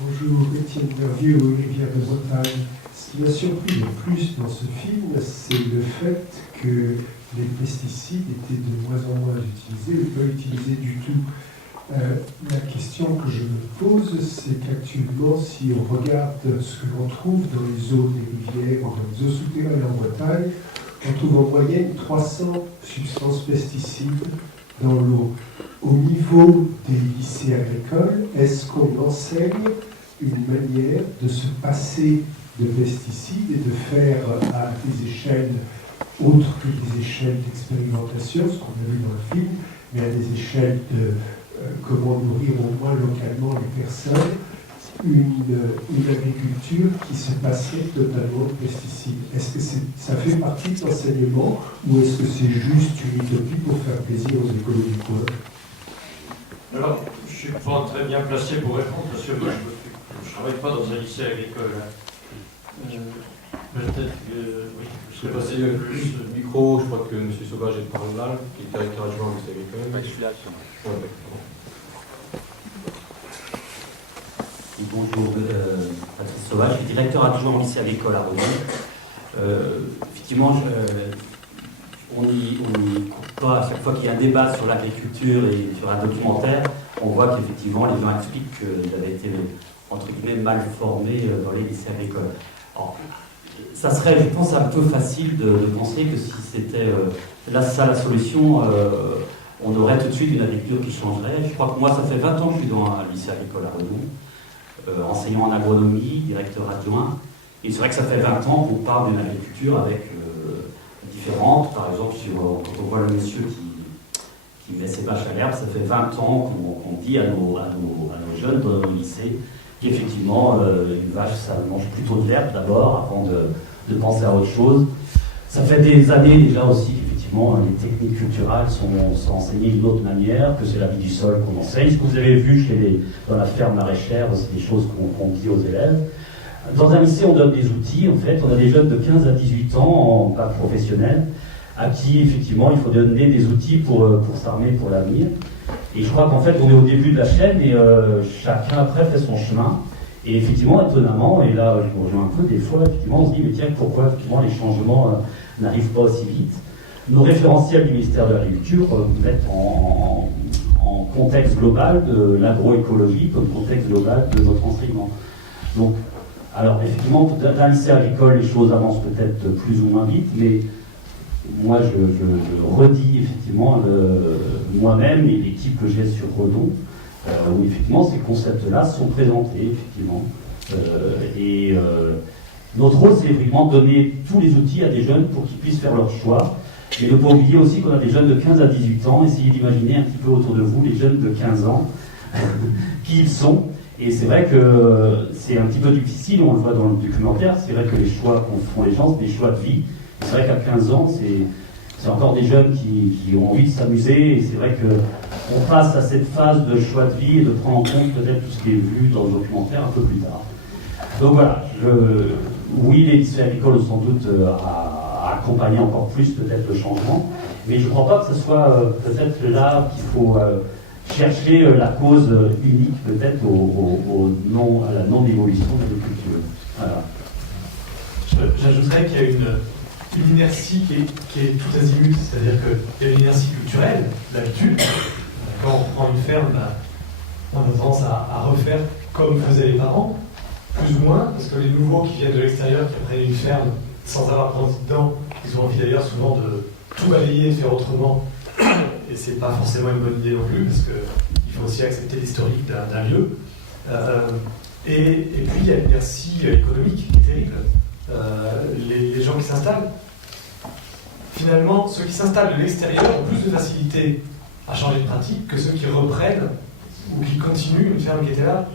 Bonjour, Étienne Vervieux, Rivière de Bretagne. Ce qui m'a surpris le plus dans ce film, c'est le fait que les pesticides étaient de moins en moins utilisés, ou pas utilisés du tout. La question que je me pose, c'est qu'actuellement, si on regarde ce que l'on trouve dans les eaux des rivières ou dans les eaux souterraines en Bretagne, on trouve en moyenne 300 substances pesticides dans l'eau. Au niveau des lycées agricoles, est-ce qu'on enseigne une manière de se passer de pesticides et de faire à des échelles autres que des échelles d'expérimentation, ce qu'on a vu dans le film, mais à des échelles de comment nourrir au moins localement les personnes, une agriculture qui se passerait totalement de pesticides. Est-ce que ça fait partie de l'enseignement ou est-ce que c'est juste une utopie pour faire plaisir aux écolos du coin? Alors, je ne suis pas très bien placé pour répondre parce que moi, je ne travaille pas dans un lycée agricole. Peut-être que oui, je serais passé plus le micro, je crois que M. Sauvage est par là, qui est directeur adjoint du lycée agricole. Ouais, je suis là. Bonjour, Patrice Sauvage, je suis directeur adjoint au lycée agricole à Redon. Effectivement, on n'y coupe pas. À chaque fois qu'il y a un débat sur l'agriculture et sur un documentaire, on voit qu'effectivement les gens expliquent qu'ils avaient été, entre guillemets, mal formés dans les lycées agricoles. Alors, ça serait, je pense, un peu facile de penser que si c'était là ça la solution, on aurait tout de suite une agriculture qui changerait. Je crois que moi, ça fait 20 ans que je suis dans un lycée agricole à Redon, enseignant en agronomie, directeur adjoint. Et c'est vrai que ça fait 20 ans qu'on parle d'une agriculture avec différentes. Par exemple, quand on voit le monsieur qui met ses vaches à l'herbe, ça fait 20 ans qu'on dit à nos jeunes dans nos lycées qu'effectivement, une vache, ça mange plutôt de l'herbe d'abord, avant de penser à autre chose. Ça fait des années déjà aussi qu'effectivement, les techniques culturelles sont enseignées d'une autre manière, que c'est la vie du sol qu'on enseigne. Ce que vous avez vu dans la ferme maraîchère, c'est des choses qu'on dit aux élèves. Dans un lycée, on donne des outils, en fait. On a des jeunes de 15 à 18 ans en bac professionnel, à qui, effectivement, il faut donner des outils pour s'armer pour l'avenir. Et je crois qu'en fait, on est au début de la chaîne et chacun après fait son chemin. Et effectivement, étonnamment, et là, je vous rejoins un peu, des fois, effectivement, on se dit, mais tiens, pourquoi effectivement les changements n'arrivent pas aussi vite? Nos référentiels du ministère de l'Agriculture mettent en contexte global de l'agroécologie comme contexte global de notre enseignement. Donc, alors, effectivement, dans un lycée agricole, les choses avancent peut-être plus ou moins vite, mais moi, je redis effectivement moi-même et l'équipe que j'ai sur Redon, où effectivement ces concepts-là sont présentés, effectivement. Notre rôle, c'est vraiment donner tous les outils à des jeunes pour qu'ils puissent faire leur choix. Et ne pas oublier aussi qu'on a des jeunes de 15 à 18 ans. Essayez d'imaginer un petit peu autour de vous les jeunes de 15 ans, qui ils sont. Et c'est vrai que c'est un petit peu difficile, on le voit dans le documentaire, c'est vrai que les choix qu'on font les gens, c'est des choix de vie. C'est vrai qu'à 15 ans, c'est encore des jeunes qui ont envie de s'amuser, et c'est vrai qu'on passe à cette phase de choix de vie et de prendre en compte peut-être tout ce qui est vu dans le documentaire un peu plus tard. Donc voilà, oui, les lycées agricoles sans doute à accompagner encore plus peut-être le changement, mais je ne crois pas que ce soit peut-être là qu'il faut chercher la cause unique peut-être à la non-évolution de l'agriculture. Voilà. J'ajouterais qu'il y a une inertie qui est tout azimut, c'est-à-dire qu'il y a une inertie culturelle, l'habitude. Quand on prend une ferme, on a tendance à refaire comme faisaient les parents, plus ou moins, parce que les nouveaux qui viennent de l'extérieur, qui prennent une ferme sans avoir grandi dedans, ils ont envie d'ailleurs souvent de tout balayer, de faire autrement. Et c'est pas forcément une bonne idée non plus, parce qu'il faut aussi accepter l'historique d'un lieu. Et puis il y a l'inertie économique qui est terrible. Les gens qui s'installent, finalement, ceux qui s'installent de l'extérieur ont plus de facilité à changer de pratique que ceux qui reprennent ou qui continuent une ferme qui était là.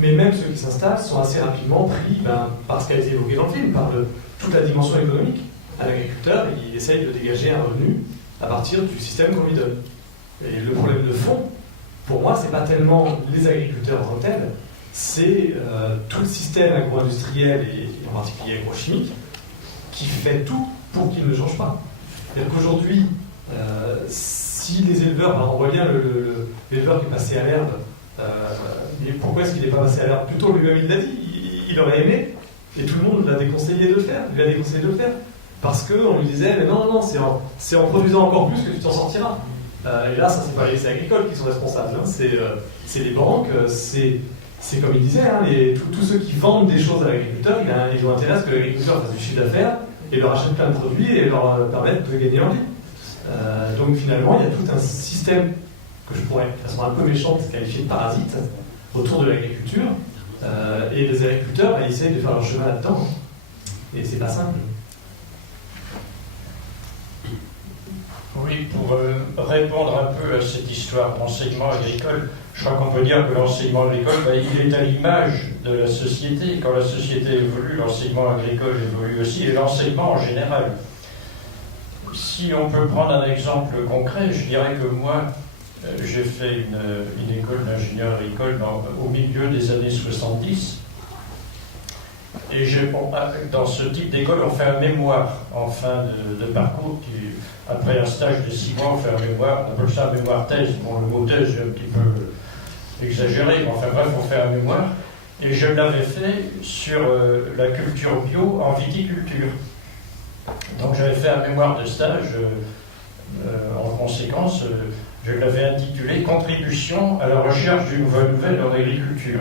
Mais même ceux qui s'installent sont assez rapidement pris par ce qui a été évoqué dans le film, par toute la dimension économique. Un agriculteur, il essaye de dégager un revenu à partir du système qu'on lui donne. Et le problème de fond, pour moi, c'est pas tellement les agriculteurs en tant que tels, c'est tout le système agro-industriel et en particulier agrochimique qui fait tout pour qu'il ne change pas. C'est-à-dire qu'aujourd'hui, si les éleveurs, on voit bien l'éleveur qui est passé à l'herbe Mais pourquoi est-ce qu'il n'est pas passé à l'heure plus tôt? Lui-même, il l'a dit, il aurait aimé, et tout le monde l'a déconseillé de le faire. Lui a déconseillé de le faire. Parce qu'on lui disait, mais non, non, c'est en produisant encore plus que tu t'en sortiras. Et là, ça, c'est pas les essais agricoles qui sont responsables, hein. C'est les banques, c'est comme il disait, hein, tous ceux qui vendent des choses à l'agriculteur, ils ont intérêt à ce que l'agriculteur fasse du chiffre d'affaires et leur achète plein de produits et leur permettre de gagner en vie. Donc finalement, il y a tout un système que je pourrais, de façon un peu méchante, qualifier de parasite autour de l'agriculture. Et les agriculteurs essayent de faire leur chemin là-dedans. Et c'est pas simple. Oui, pour répondre un peu à cette histoire d'enseignement agricole, je crois qu'on peut dire que l'enseignement agricole, il est à l'image de la société. Quand la société évolue, l'enseignement agricole évolue aussi, et l'enseignement en général. Si on peut prendre un exemple concret, je dirais que moi, j'ai fait une école d'ingénieur agricole au milieu des années 70. Et dans ce type d'école, on fait un mémoire en fin de parcours. Après un stage de 6 mois, on fait un mémoire, on appelle ça un mémoire thèse. Bon, le mot thèse est un petit peu exagéré, mais enfin bref, on fait un mémoire. Et je l'avais fait sur la culture bio en viticulture. Donc j'avais fait un mémoire de stage. En conséquence, je l'avais intitulé « Contribution à la recherche d'une nouvelle en agriculture ».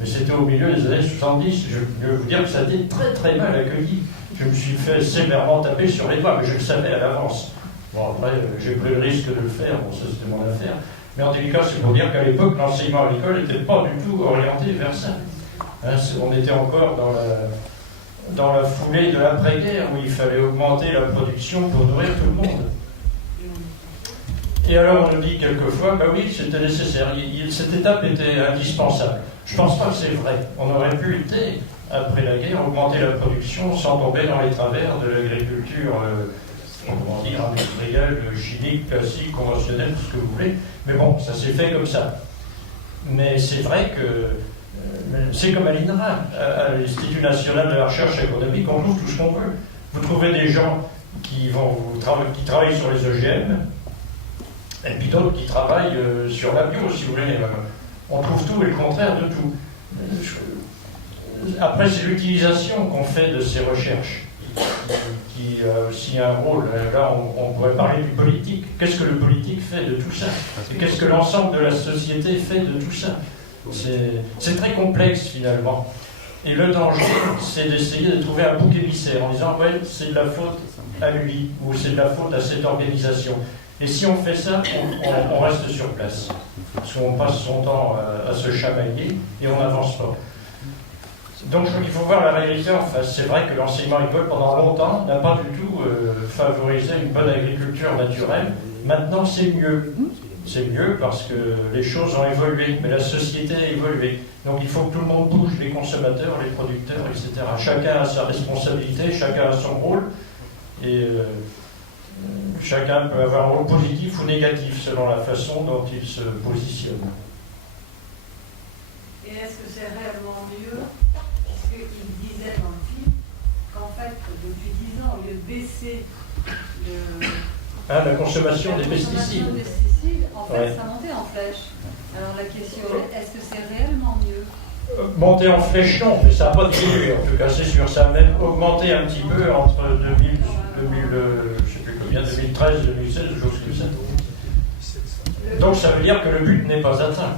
Mais c'était au milieu des années 70. Je veux vous dire que ça a été très très mal accueilli. Je me suis fait sévèrement taper sur les doigts, mais je le savais à l'avance. Bon, après, j'ai pris le risque de le faire, bon, ça c'était mon affaire. Mais en tous les cas, c'est pour dire qu'à l'époque, l'enseignement agricole n'était pas du tout orienté vers ça. Hein, on était encore dans la foulée de l'après-guerre, où il fallait augmenter la production pour nourrir tout le monde. Et alors on nous dit quelquefois, bah oui, c'était nécessaire, cette étape était indispensable. Je ne pense pas que c'est vrai. On aurait pu, après la guerre, augmenter la production sans tomber dans les travers de l'agriculture, comment dire, industrielle, chimique, classique, conventionnelle, tout ce que vous voulez. Mais bon, ça s'est fait comme ça. Mais c'est vrai que c'est comme à l'INRA, à l'Institut National de la Recherche Économique, on trouve tout ce qu'on veut. Vous trouvez des gens qui travaillent sur les OGM, et puis d'autres qui travaillent sur la bio, si vous voulez. On trouve tout et le contraire de tout. Après, c'est l'utilisation qu'on fait de ces recherches qui a aussi un rôle. Là, on pourrait parler du politique. Qu'est-ce que le politique fait de tout ça? Et qu'est-ce que l'ensemble de la société fait de tout ça? C'est très complexe, finalement. Et le danger, c'est d'essayer de trouver un bouc émissaire en disant, ouais, c'est de la faute à lui, ou c'est de la faute à cette organisation. Et si on fait ça, on reste sur place. Parce qu'on passe son temps à se chamailler et on n'avance pas. Donc il faut voir la réalité en face. C'est vrai que l'enseignement agricole, pendant longtemps, n'a pas du tout favorisé une bonne agriculture naturelle. Maintenant, c'est mieux. C'est mieux parce que les choses ont évolué, mais la société a évolué. Donc il faut que tout le monde bouge, les consommateurs, les producteurs, etc. Chacun a sa responsabilité, chacun a son rôle. Et chacun peut avoir un rôle positif ou négatif selon la façon dont il se positionne. Et est-ce que c'est réellement mieux, puisqu'il disait dans le film qu'en fait, depuis 10 ans, au lieu de baisser la consommation des pesticides, en fait, ça montait en flèche. Alors la question est, est-ce que c'est réellement mieux? Monter en flèche, non, mais ça n'a pas diminué, en tout cas, c'est sûr. Ça a même augmenté un petit peu entre 2013, 2016, choses comme ça. Donc ça veut dire que le but n'est pas atteint.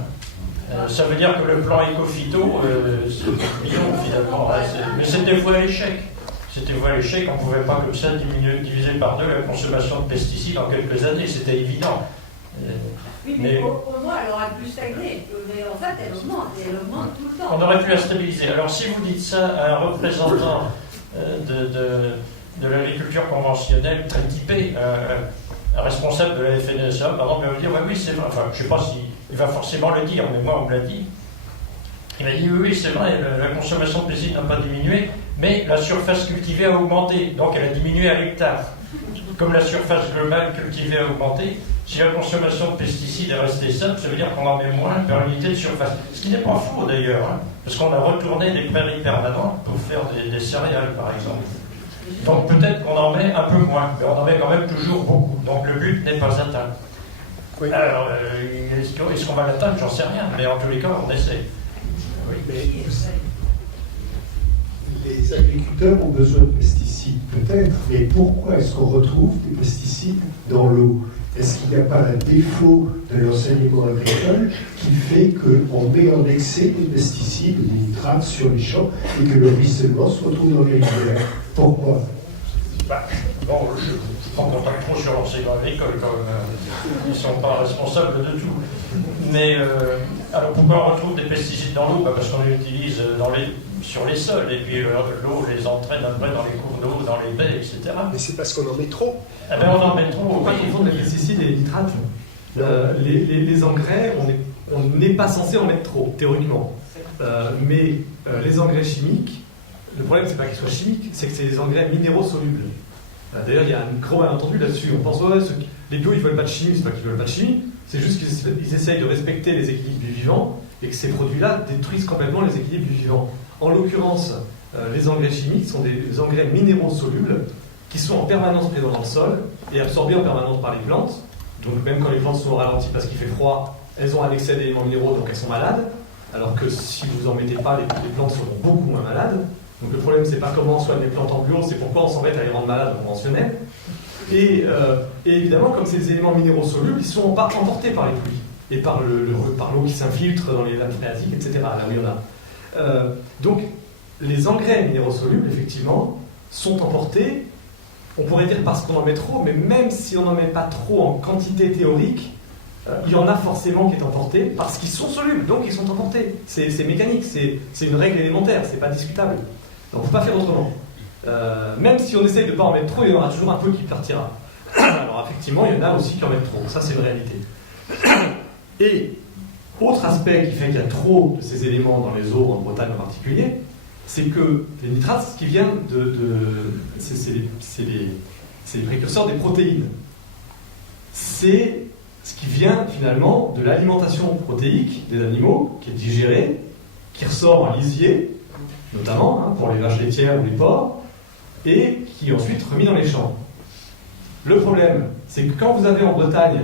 Ça veut dire que le plan éco-phyto, c'est bidon finalement. Mais c'était voué à l'échec. C'était voué à l'échec, on ne pouvait pas comme ça diviser par 2 la consommation de pesticides en quelques années, c'était évident. Oui, mais au moins elle aurait pu stagner. Mais en fait, elle augmente tout le temps. On aurait pu la stabiliser. Alors si vous dites ça à un représentant de l'agriculture conventionnelle très typé, un responsable de la FNSEA, par exemple, il va me dire oui, c'est vrai. Enfin, je ne sais pas s'il va forcément le dire, mais moi, on me l'a dit. Il m'a dit oui, c'est vrai, la consommation de pesticides n'a pas diminué, mais la surface cultivée a augmenté, donc elle a diminué à l'hectare. Comme la surface globale cultivée a augmenté, si la consommation de pesticides est restée simple, ça veut dire qu'on en met moins par unité de surface. Ce qui n'est pas faux d'ailleurs, hein, parce qu'on a retourné des prairies permanentes pour faire des céréales, par exemple. Donc peut-être qu'on en met un peu moins, mais on en met quand même toujours beaucoup. Donc le but n'est pas atteint. Oui. Alors, est-ce qu'on va l'atteindre? J'en sais rien, mais en tous les cas, on essaie. Oui, mais les agriculteurs ont besoin de pesticides, peut-être, mais pourquoi est-ce qu'on retrouve des pesticides dans l'eau? Est-ce qu'il n'y a pas un défaut de l'enseignement agricole qui fait qu'on met en excès des pesticides, des nitrates sur les champs et que le ruissellement se retrouve dans les rivières? Pourquoi? Bon, je ne prends pas trop sur l'enseignement agricole, quand même. Ils ne sont pas responsables de tout. Mais, alors pourquoi on retrouve des pesticides dans l'eau? Parce qu'on les utilise sur les sols, et puis l'eau les entraîne après dans les cours d'eau, dans les baies, etc. Mais c'est parce qu'on en met trop. Eh bien, on en met trop. On ne peut pas confondre les pesticides et les nitrates. Les engrais, on n'est pas censé en mettre trop, théoriquement. Mais les engrais chimiques, le problème, c'est pas qu'ils soient chimiques, c'est que c'est des engrais minéraux solubles. D'ailleurs, il y a un gros malentendu là-dessus. On pense, ouais, les bio, ils veulent pas de chimie, c'est pas qu'ils veulent pas de chimie, c'est juste qu'ils essayent de respecter les équilibres du vivant et que ces produits-là détruisent complètement les équilibres du vivant. En l'occurrence, les engrais chimiques sont des engrais minéraux solubles qui sont en permanence présents dans le sol et absorbés en permanence par les plantes. Donc même quand les plantes sont au ralenti parce qu'il fait froid, elles ont un excès d'éléments minéraux, donc elles sont malades. Alors que si vous en mettez pas, les plantes seront beaucoup moins malades. Donc le problème, c'est pas comment on soigne les plantes en bio, c'est pourquoi on s'embête à les rendre malades conventionnelles. Et évidemment, comme c'est des éléments minéraux solubles, ils sont emportés par les pluies et par l'eau qui s'infiltre dans les nappes phréatiques, etc. Là où il y en a. Donc les engrais minéraux solubles, effectivement, sont emportés. On pourrait dire parce qu'on en met trop, mais même si on n'en met pas trop en quantité théorique, il y en a forcément qui est emporté parce qu'ils sont solubles, donc ils sont emportés. C'est mécanique, c'est une règle élémentaire, c'est pas discutable. Donc on ne peut pas faire autrement. Même si on essaye de ne pas en mettre trop, il y en aura toujours un peu qui partira. Alors effectivement, il y en a aussi qui en mettent trop, ça c'est une réalité. Et autre aspect qui fait qu'il y a trop de ces éléments dans les eaux, en Bretagne en particulier, c'est que les nitrates, ce qui vient c'est les précurseurs des protéines. C'est ce qui vient finalement de l'alimentation protéique des animaux, qui est digérée, qui ressort en lisier, notamment pour les vaches laitières ou les porcs, et qui est ensuite remis dans les champs. Le problème, c'est que quand vous avez en Bretagne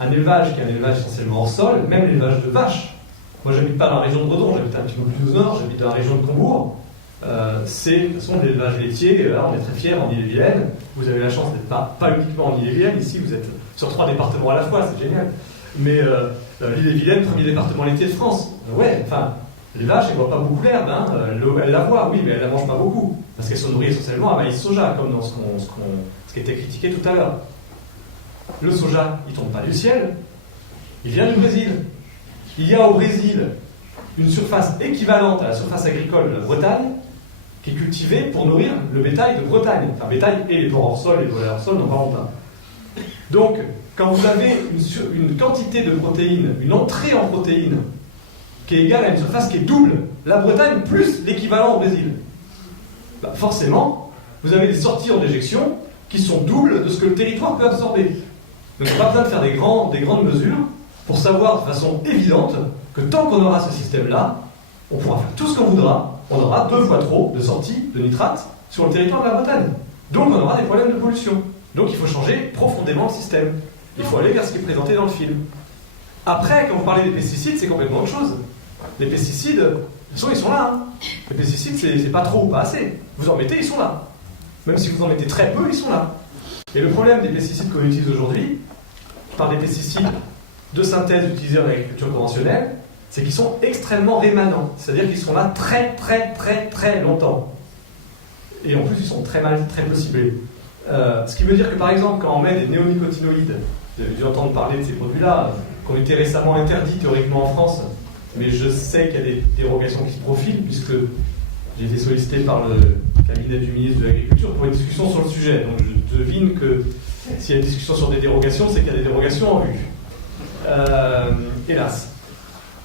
un élevage qui est un élevage essentiellement hors sol, même l'élevage de vaches, moi j'habite pas dans la région de Bredon, j'habite un petit peu plus au nord, j'habite dans la région de Combourg, c'est de toute façon de l'élevage laitier, là on est très fiers en Ille-et-Vilaine, vous avez la chance d'être pas uniquement en Ille-et-Vilaine, ici vous êtes sur 3 départements à la fois, c'est génial, mais l'Ille-et-Vilaine, premier département laitier de France, ouais, enfin, les vaches elles ne voient pas beaucoup l'herbe, hein. Elles la voient, oui, mais elles la mangent pas beaucoup, parce qu'elles sont nourries essentiellement à maïs soja, comme dans ce qui était critiqué tout à l'heure. Le soja, il ne tombe pas du ciel, il vient du Brésil. Il y a au Brésil une surface équivalente à la surface agricole de la Bretagne qui est cultivée pour nourrir le bétail de Bretagne. Enfin, bétail et les porcs hors sol, les volailles hors sol, n'en parlons pas. Donc, quand vous avez une quantité de protéines, une entrée en protéines qui est égale à une surface qui est double, la Bretagne plus l'équivalent au Brésil, bah forcément, vous avez des sorties en déjection qui sont doubles de ce que le territoire peut absorber. Donc, il n'y a pas besoin de faire des grandes mesures pour savoir de façon évidente que tant qu'on aura ce système-là, on pourra faire tout ce qu'on voudra, on aura 2 fois trop de sorties de nitrates sur le territoire de la Bretagne. Donc on aura des problèmes de pollution. Donc il faut changer profondément le système. Il faut aller vers ce qui est présenté dans le film. Après, quand vous parlez des pesticides, c'est complètement autre chose. Les pesticides, de toute façon, ils sont là. Hein. Les pesticides, c'est pas trop ou pas assez. Vous en mettez, ils sont là. Même si vous en mettez très peu, ils sont là. Et le problème des pesticides qu'on utilise aujourd'hui, je parle des pesticides de synthèse utilisés en agriculture conventionnelle, c'est qu'ils sont extrêmement rémanents. C'est-à-dire qu'ils sont là très longtemps. Et en plus, ils sont très peu ciblés. Ce qui veut dire que, par exemple, quand on met des néonicotinoïdes, vous avez dû entendre parler de ces produits-là, qui ont été récemment interdits théoriquement en France, mais je sais qu'il y a des dérogations qui se profilent, puisque j'ai été sollicité par le cabinet du ministre de l'Agriculture pour une discussion sur le sujet. Donc je devine que s'il y a une discussion sur des dérogations, c'est qu'il y a des dérogations en vue. Hélas.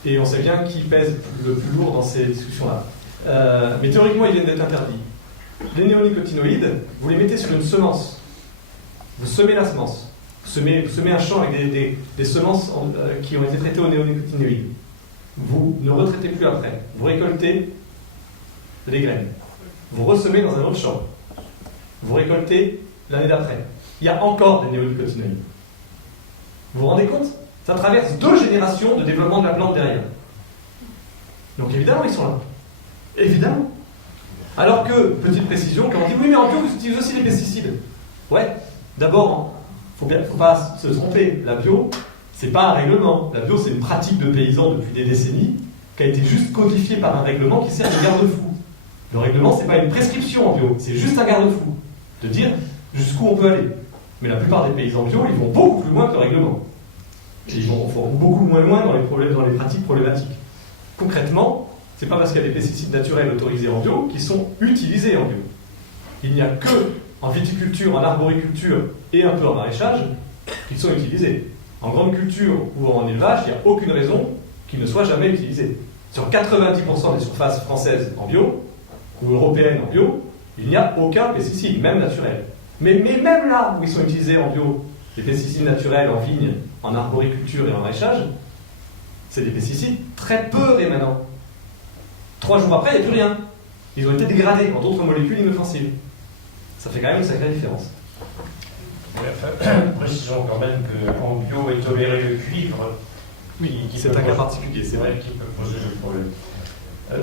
Et on sait bien qui pèse le plus lourd dans ces discussions-là. Mais théoriquement, ils viennent d'être interdits. Les néonicotinoïdes, vous les mettez sur une semence. Vous semez la semence. Vous semez un champ avec des semences qui ont été traitées aux néonicotinoïdes. Vous ne retraitez plus après. Vous récoltez les graines. Vous ressemez dans un autre champ. Vous récoltez l'année d'après. Il y a encore des néonicotinoïdes. Vous vous rendez compte ? Ça traverse 2 générations de développement de la plante derrière. Donc évidemment, ils sont là. Évidemment. Alors que, petite précision, quand on dit oui, mais en bio, vous utilisez aussi des pesticides. Ouais, d'abord, faut pas se tromper. La bio, c'est pas un règlement. La bio, c'est une pratique de paysans depuis des décennies qui a été juste codifiée par un règlement qui sert de garde-fou. Le règlement, c'est pas une prescription en bio, c'est juste un garde-fou. De dire jusqu'où on peut aller. Mais la plupart des paysans bio, ils vont beaucoup plus loin que le règlement. Et ils vont beaucoup moins loin dans les pratiques problématiques. Concrètement, c'est pas parce qu'il y a des pesticides naturels autorisés en bio qu'ils sont utilisés en bio. Il n'y a que en viticulture, en arboriculture et un peu en maraîchage qu'ils sont utilisés. En grande culture ou en élevage, il n'y a aucune raison qu'ils ne soient jamais utilisés. Sur 90% des surfaces françaises en bio, ou européennes en bio, il n'y a aucun pesticide, même naturel. Mais même là où ils sont utilisés en bio, les pesticides naturels en vigne, en arboriculture et en maraîchage, c'est des pesticides très peu rémanents. 3 jours après, il n'y a plus rien. Ils ont été dégradés en d'autres molécules inoffensives. Ça fait quand même une sacrée différence. Précisons quand même qu'en bio est toléré le cuivre. Oui, c'est un cas particulier, c'est vrai. Qui peut poser le problème.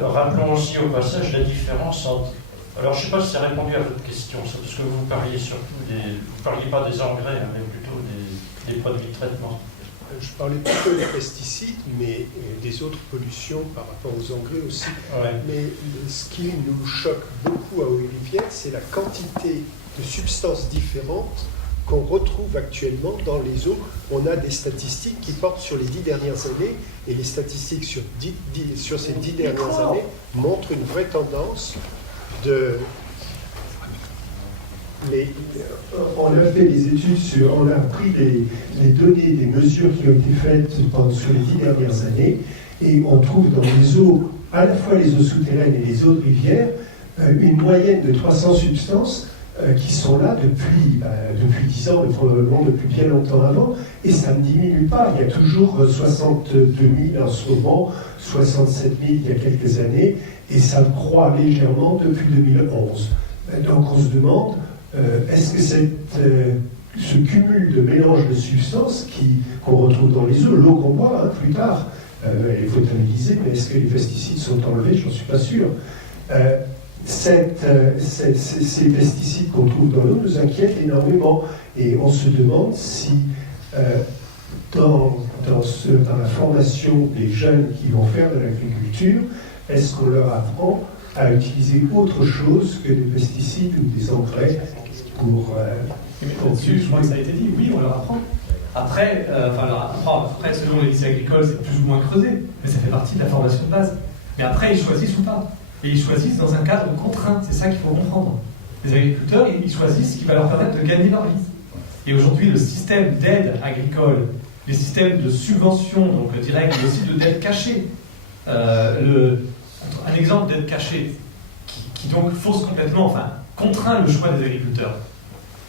Rappelons aussi au passage la différence entre... Alors je ne sais pas si c'est répondu à votre question, c'est parce que vous parliez surtout vous parliez pas des engrais, hein, mais plutôt des produits de traitement. Je parlais plutôt des pesticides, mais des autres pollutions par rapport aux engrais aussi. Ouais. Mais ce qui nous choque beaucoup à Haute-Rivière, c'est la quantité de substances différentes qu'on retrouve actuellement dans les eaux. On a des statistiques qui portent sur les 10 dernières années, et les statistiques sur ces 10 dernières années montrent une vraie tendance de... Mais on a fait des études on a pris les données des mesures qui ont été faites sur les 10 dernières années, et on trouve dans les eaux, à la fois les eaux souterraines et les eaux de rivière, une moyenne de 300 substances qui sont là depuis 10 ans, mais probablement depuis bien longtemps avant, et ça ne diminue pas. Il y a toujours 62 000 en ce moment, 67 000 il y a quelques années, et ça croît légèrement depuis 2011. Donc on se demande, est-ce que ce cumul de mélange de substances qu'on retrouve dans les eaux, l'eau qu'on boit plus tard, il faut analyser, mais est-ce que les pesticides sont enlevés? Je n'en suis pas sûr. Ces pesticides qu'on trouve dans l'eau nous inquiètent énormément, et on se demande si dans la formation des jeunes qui vont faire de l'agriculture, est-ce qu'on leur apprend à utiliser autre chose que des pesticides ou des engrais pour... Là-dessus, je crois que ça a été dit, oui, on leur apprend. Après, selon les lycées agricoles, c'est plus ou moins creusé, mais ça fait partie de la formation de base. Mais après, ils choisissent ou pas. Et ils choisissent dans un cadre contraint, c'est ça qu'il faut comprendre. Les agriculteurs, ils choisissent ce qui va leur permettre de gagner leur vie. Et aujourd'hui, le système d'aide agricole, les systèmes de subvention, donc direct, mais aussi de d'aide cachée, un exemple d'aide cachée qui donc fausse complètement, contraint le choix des agriculteurs.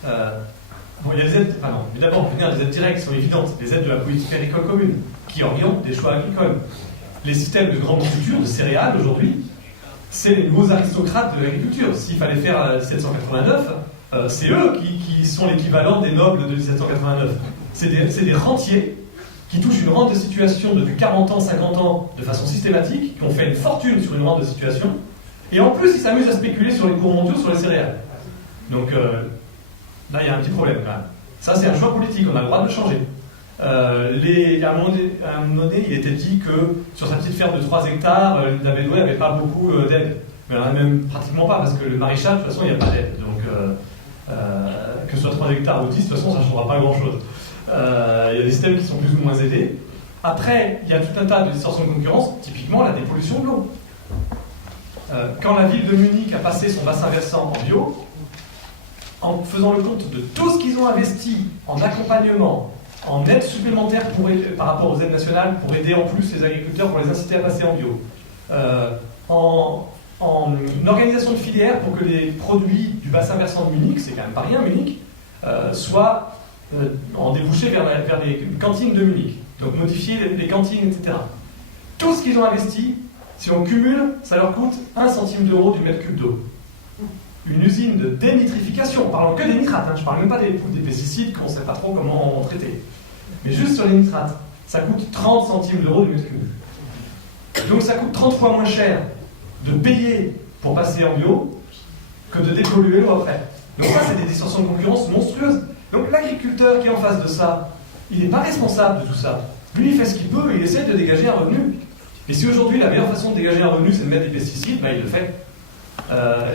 Il y a des aides, évidemment, on peut venir des aides directes qui sont évidentes, les aides de la politique agricole commune, qui orientent des choix agricoles. Les systèmes de grande culture, de céréales aujourd'hui, c'est les nouveaux aristocrates de l'agriculture. S'il fallait faire 1789, c'est eux qui sont l'équivalent des nobles de 1789. C'est des rentiers qui touchent une rente de situation depuis 40 ans, 50 ans de façon systématique, qui ont fait une fortune sur une rente de situation, et en plus ils s'amusent à spéculer sur les cours mondiaux, sur les céréales. Donc là il y a un petit problème quand même. Ça c'est un choix politique, on a le droit de le changer. À un moment donné, il était dit que sur sa petite ferme de 3 hectares, la Bédouin n'avait pas beaucoup d'aide. Mais il n'y en a même pratiquement pas, parce que le maraîchage, de toute façon, il n'y a pas d'aide. Donc, que ce soit 3 hectares ou 10, de toute façon, ça ne changera pas grand-chose. Il y a des systèmes qui sont plus ou moins aidés. Après, il y a tout un tas de distorsions de concurrence, typiquement la dépollution de l'eau. Quand la ville de Munich a passé son bassin versant en bio, en faisant le compte de tout ce qu'ils ont investi en accompagnement, en aide supplémentaire par rapport aux aides nationales pour aider en plus les agriculteurs, pour les inciter à passer en bio, en une organisation de filière pour que les produits du bassin versant de Munich, c'est quand même pas rien Munich, soient en débouché vers les cantines de Munich, donc modifier les cantines, etc. Tout ce qu'ils ont investi, si on cumule, ça leur coûte 1 centime d'euro du mètre cube d'eau. Une usine de dénitrification, parlons que des nitrates, je ne parle même pas des pesticides qu'on ne sait pas trop comment traiter. Mais juste sur les nitrates, ça coûte 30 centimes d'euros du mètre cube. Donc ça coûte 30 fois moins cher de payer pour passer en bio que de dépolluer l'eau après. Donc ça, c'est des distorsions de concurrence monstrueuses. Donc l'agriculteur qui est en face de ça, il n'est pas responsable de tout ça. Lui, il fait ce qu'il peut et il essaie de dégager un revenu. Et si aujourd'hui, la meilleure façon de dégager un revenu, c'est de mettre des pesticides, ben, il le fait.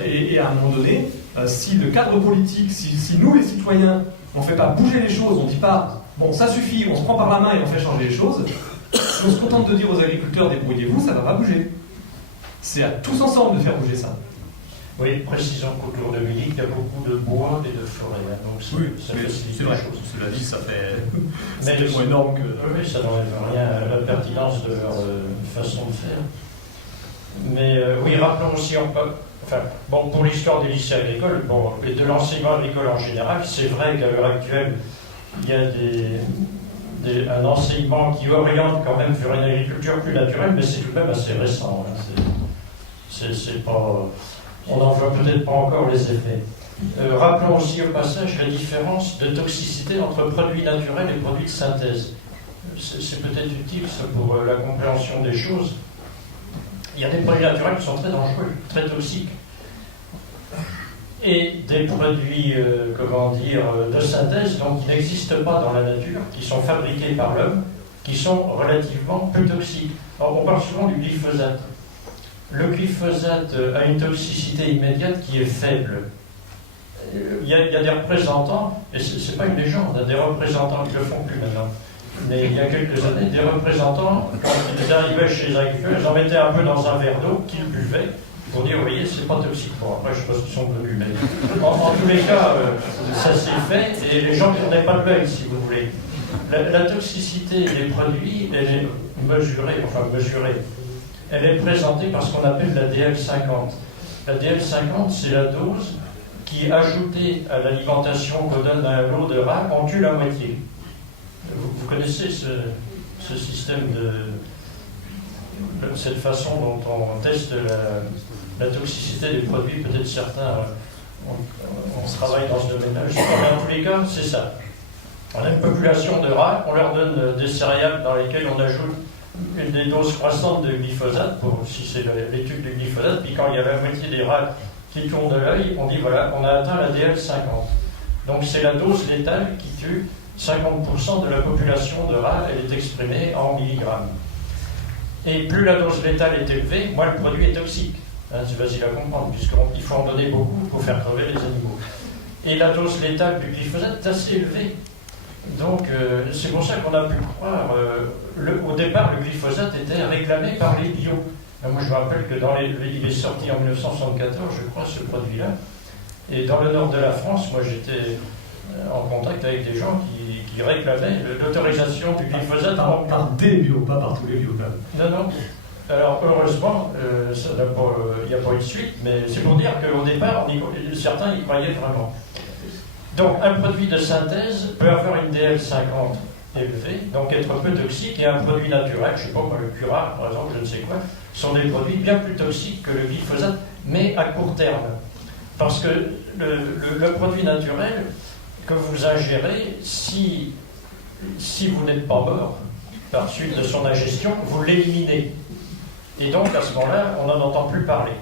Et à un moment donné, si le cadre politique, si nous, les citoyens, on ne fait pas bouger les choses, on ne dit pas, bon, ça suffit, on se prend par la main et on fait changer les choses, si on se contente de dire aux agriculteurs, débrouillez-vous, ça ne va pas bouger. C'est à tous ensemble de faire bouger ça. Oui, précisons qu'autour de Milly, il y a beaucoup de bois et de forêts. Hein, donc ça facilite les choses. Cela dit, ça fait mais tellement énorme que... Oui, ça n'enlève rien à la pertinence de leur façon de faire. Mais oui, rappelons aussi, pour l'histoire des lycées agricoles, et de l'enseignement agricole en général, c'est vrai qu'à l'heure actuelle, il y a un enseignement qui oriente quand même vers une agriculture plus naturelle, mais c'est tout de même assez récent. Hein. C'est pas... On n'en voit peut-être pas encore les effets. Rappelons aussi au passage la différence de toxicité entre produits naturels et produits de synthèse. C'est peut-être utile ça, pour la compréhension des choses. Il y a des produits naturels qui sont très dangereux, très toxiques. Et des produits, de synthèse, donc qui n'existent pas dans la nature, qui sont fabriqués par l'homme, qui sont relativement peu toxiques. Alors, on parle souvent du glyphosate. Le glyphosate a une toxicité immédiate qui est faible. Il y a des représentants, et ce n'est pas une légende, des représentants qui ne le font plus maintenant, mais il y a quelques années, des représentants, quand ils arrivaient chez les agriculteurs, ils en mettaient un peu dans un verre d'eau qu'ils buvaient pour dire, vous voyez, c'est pas toxique. Bon, après, je ne sais pas ce qu'ils sont devenus, mais en tous les cas, ça s'est fait, et les gens ne tournaient pas de l'œil, si vous voulez. La toxicité des produits, elle est mesurée. Elle est présentée par ce qu'on appelle la DL50. La DL50, c'est la dose qui, ajoutée à l'alimentation qu'on donne à un lot de rat, en tue la moitié. Vous connaissez ce système cette façon dont on teste la toxicité des produits. Peut-être certains, on travaille dans ce domaine-là. Je sais pas, mais en tous les cas, c'est ça. On a une population de rats, on leur donne des céréales dans lesquelles on ajoute des doses croissantes de glyphosate, si c'est l'étude du glyphosate, puis quand il y a la moitié des rats qui tournent de l'œil, on dit voilà, on a atteint la DL50. Donc c'est la dose létale qui tue 50% de la population de rats, elle est exprimée en milligrammes. Et plus la dose létale est élevée, moins le produit est toxique. Hein, c'est facile à comprendre, puisqu'il faut en donner beaucoup pour faire crever les animaux. Et la dose létale du glyphosate est assez élevée. Donc, c'est pour ça qu'on a pu croire, au départ, le glyphosate était réclamé par les bio. Moi, je me rappelle que il est sorti en 1974, je crois, ce produit-là. Et dans le nord de la France, moi, j'étais en contact avec des gens qui réclamaient l'autorisation du glyphosate. Par des bio, pas par tous les bio, quand même. Non. Alors, heureusement, il n'y a pas eu de suite, mais c'est pour dire qu'au départ, certains y croyaient vraiment. Donc, un produit de synthèse peut avoir une DL50 élevée, donc être peu toxique, et un produit naturel, je ne sais pas, le curare, par exemple, je ne sais quoi, sont des produits bien plus toxiques que le glyphosate, mais à court terme. Parce que le produit naturel que vous ingérez, si vous n'êtes pas mort par suite de son ingestion, vous l'éliminez. Et donc, à ce moment-là, on n'en entend plus parler.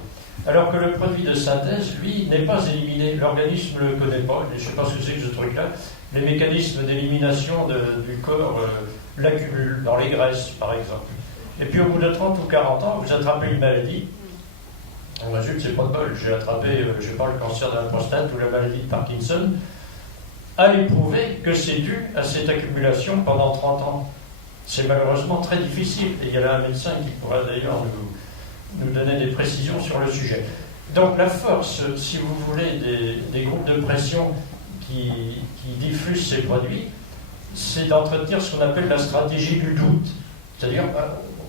Alors que le produit de synthèse, lui, n'est pas éliminé. L'organisme ne le connaît pas. Je ne sais pas ce que c'est que ce truc-là. Les mécanismes d'élimination du corps l'accumulent dans les graisses, par exemple. Et puis au bout de 30 ou 40 ans, vous attrapez une maladie. On m'a dit que c'est pas de bol. J'ai attrapé, je sais pas, le cancer de la prostate ou la maladie de Parkinson. Allez prouver que c'est dû à cette accumulation pendant 30 ans. C'est malheureusement très difficile. Et il y a là un médecin qui pourra d'ailleurs nous donner des précisions sur le sujet. Donc la force, si vous voulez, des groupes de pression qui diffusent ces produits, c'est d'entretenir ce qu'on appelle la stratégie du doute. C'est-à-dire,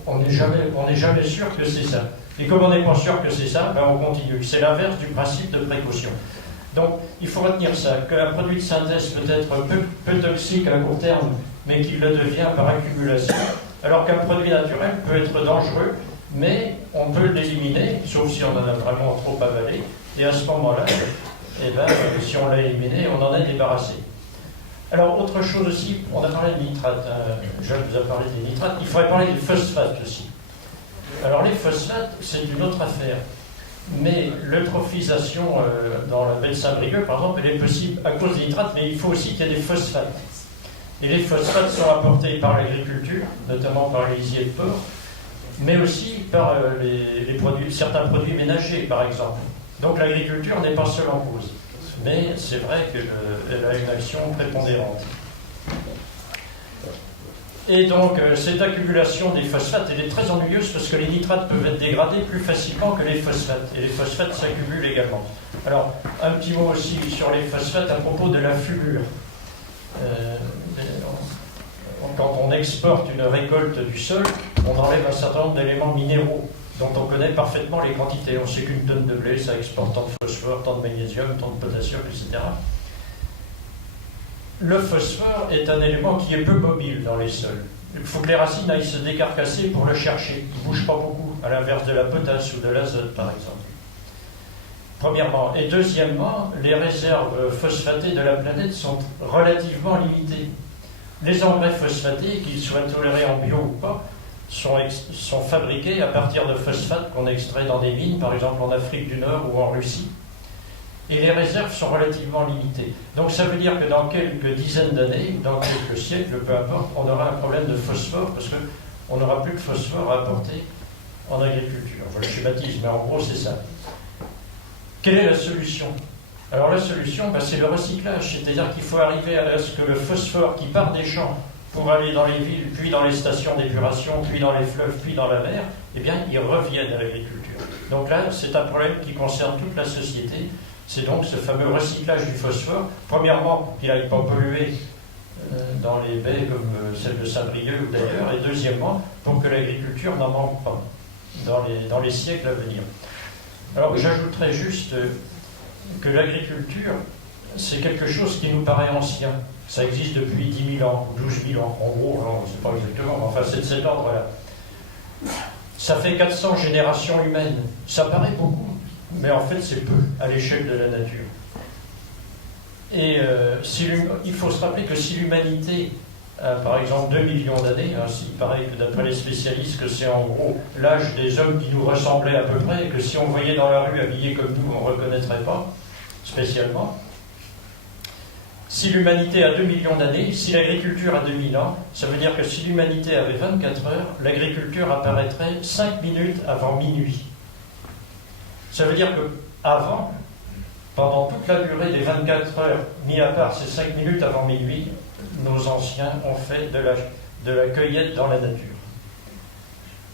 on n'est jamais sûr que c'est ça. Et comme on n'est pas sûr que c'est ça, on continue. C'est l'inverse du principe de précaution. Donc, il faut retenir ça, qu'un produit de synthèse peut être peu toxique à court terme, mais qu'il le devient par accumulation, alors qu'un produit naturel peut être dangereux, mais on peut l'éliminer, sauf si on en a vraiment trop avalé, et à ce moment-là, si on l'a éliminé, on en est débarrassé. Alors, autre chose aussi, on a parlé de nitrates, Jacques vous a parlé des nitrates, il faudrait parler des phosphates aussi. Alors, les phosphates, c'est une autre affaire. Mais l'eutrophisation dans la baie de Saint-Brieuc, par exemple, elle est possible à cause des nitrates, mais il faut aussi qu'il y ait des phosphates. Et les phosphates sont apportés par l'agriculture, notamment par les lisiers de porc, mais aussi par certains produits ménagers, par exemple. Donc l'agriculture n'est pas seule en cause. Mais c'est vrai qu'elle a une action prépondérante. Et donc, cette accumulation des phosphates, elle est très ennuyeuse parce que les nitrates peuvent être dégradés plus facilement que les phosphates. Et les phosphates s'accumulent également. Alors, un petit mot aussi sur les phosphates à propos de la fulure. Quand on exporte une récolte du sol, on enlève un certain nombre d'éléments minéraux dont on connaît parfaitement les quantités. On sait qu'une tonne de blé, ça exporte tant de phosphore, tant de magnésium, tant de potassium, etc. Le phosphore est un élément qui est peu mobile dans les sols. Il faut que les racines aillent se décarcasser pour le chercher. Il ne bouge pas beaucoup, à l'inverse de la potasse ou de l'azote, par exemple. Premièrement. Et deuxièmement, les réserves phosphatées de la planète sont relativement limitées. Les engrais phosphatés, qu'ils soient tolérés en bio ou pas, sont fabriqués à partir de phosphates qu'on extrait dans des mines, par exemple en Afrique du Nord ou en Russie. Et les réserves sont relativement limitées. Donc ça veut dire que dans quelques dizaines d'années, dans quelques siècles, peu importe, on aura un problème de phosphore parce qu'on n'aura plus de phosphore à apporter en agriculture. Enfin, je schématise, mais en gros c'est ça. Quelle est la solution? Alors la solution, c'est le recyclage, c'est-à-dire qu'il faut arriver à ce que le phosphore qui part des champs pour aller dans les villes, puis dans les stations d'épuration, puis dans les fleuves, puis dans la mer, eh bien, il revienne à l'agriculture. Donc là, c'est un problème qui concerne toute la société. C'est donc ce fameux recyclage du phosphore. Premièrement, qu'il n'aille pas polluer dans les baies comme celle de Saint-Brieuc ou d'ailleurs, et deuxièmement, pour que l'agriculture n'en manque pas dans les siècles à venir. Alors, j'ajouterais juste que l'agriculture, c'est quelque chose qui nous paraît ancien. Ça existe depuis 10 000 ans, ou 12 000 ans, en gros, on ne sait pas exactement, mais enfin, c'est de cet ordre-là. Ça fait 400 générations humaines. Ça paraît beaucoup, mais en fait, c'est peu à l'échelle de la nature. Et il faut se rappeler que si l'humanité a, par exemple, 2 millions d'années, il paraît que d'après les spécialistes que c'est en gros l'âge des hommes qui nous ressemblaient à peu près, et que si on voyait dans la rue habillés comme nous, on ne reconnaîtrait pas spécialement. Si l'humanité a 2 millions d'années, si l'agriculture a 2000 ans, ça veut dire que si l'humanité avait 24 heures, l'agriculture apparaîtrait 5 minutes avant minuit. Ça veut dire qu'avant, pendant toute la durée des 24 heures, mis à part ces 5 minutes avant minuit, nos anciens ont fait de la cueillette dans la nature.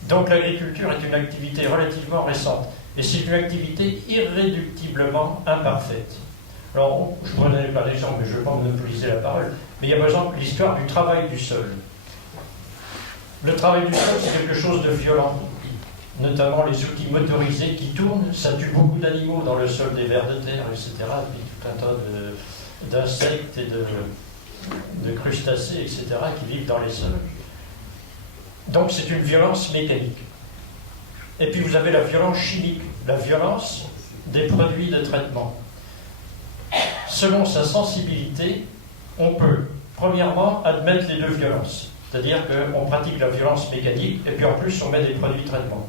Donc l'agriculture est une activité relativement récente, et c'est une activité irréductiblement imparfaite. Alors, je pourrais donner plein d'exemples, mais je ne vais pas monopoliser la parole, mais il y a par exemple l'histoire du travail du sol. Le travail du sol, c'est quelque chose de violent, notamment les outils motorisés qui tournent, ça tue beaucoup d'animaux dans le sol, des vers de terre, etc., et puis tout un tas d'insectes et de crustacés, etc., qui vivent dans les sols. Donc c'est une violence mécanique. Et puis vous avez la violence chimique, la violence des produits de traitement. Selon sa sensibilité, on peut, premièrement, admettre les deux violences. C'est-à-dire qu'on pratique la violence mécanique, et puis en plus on met des produits de traitement.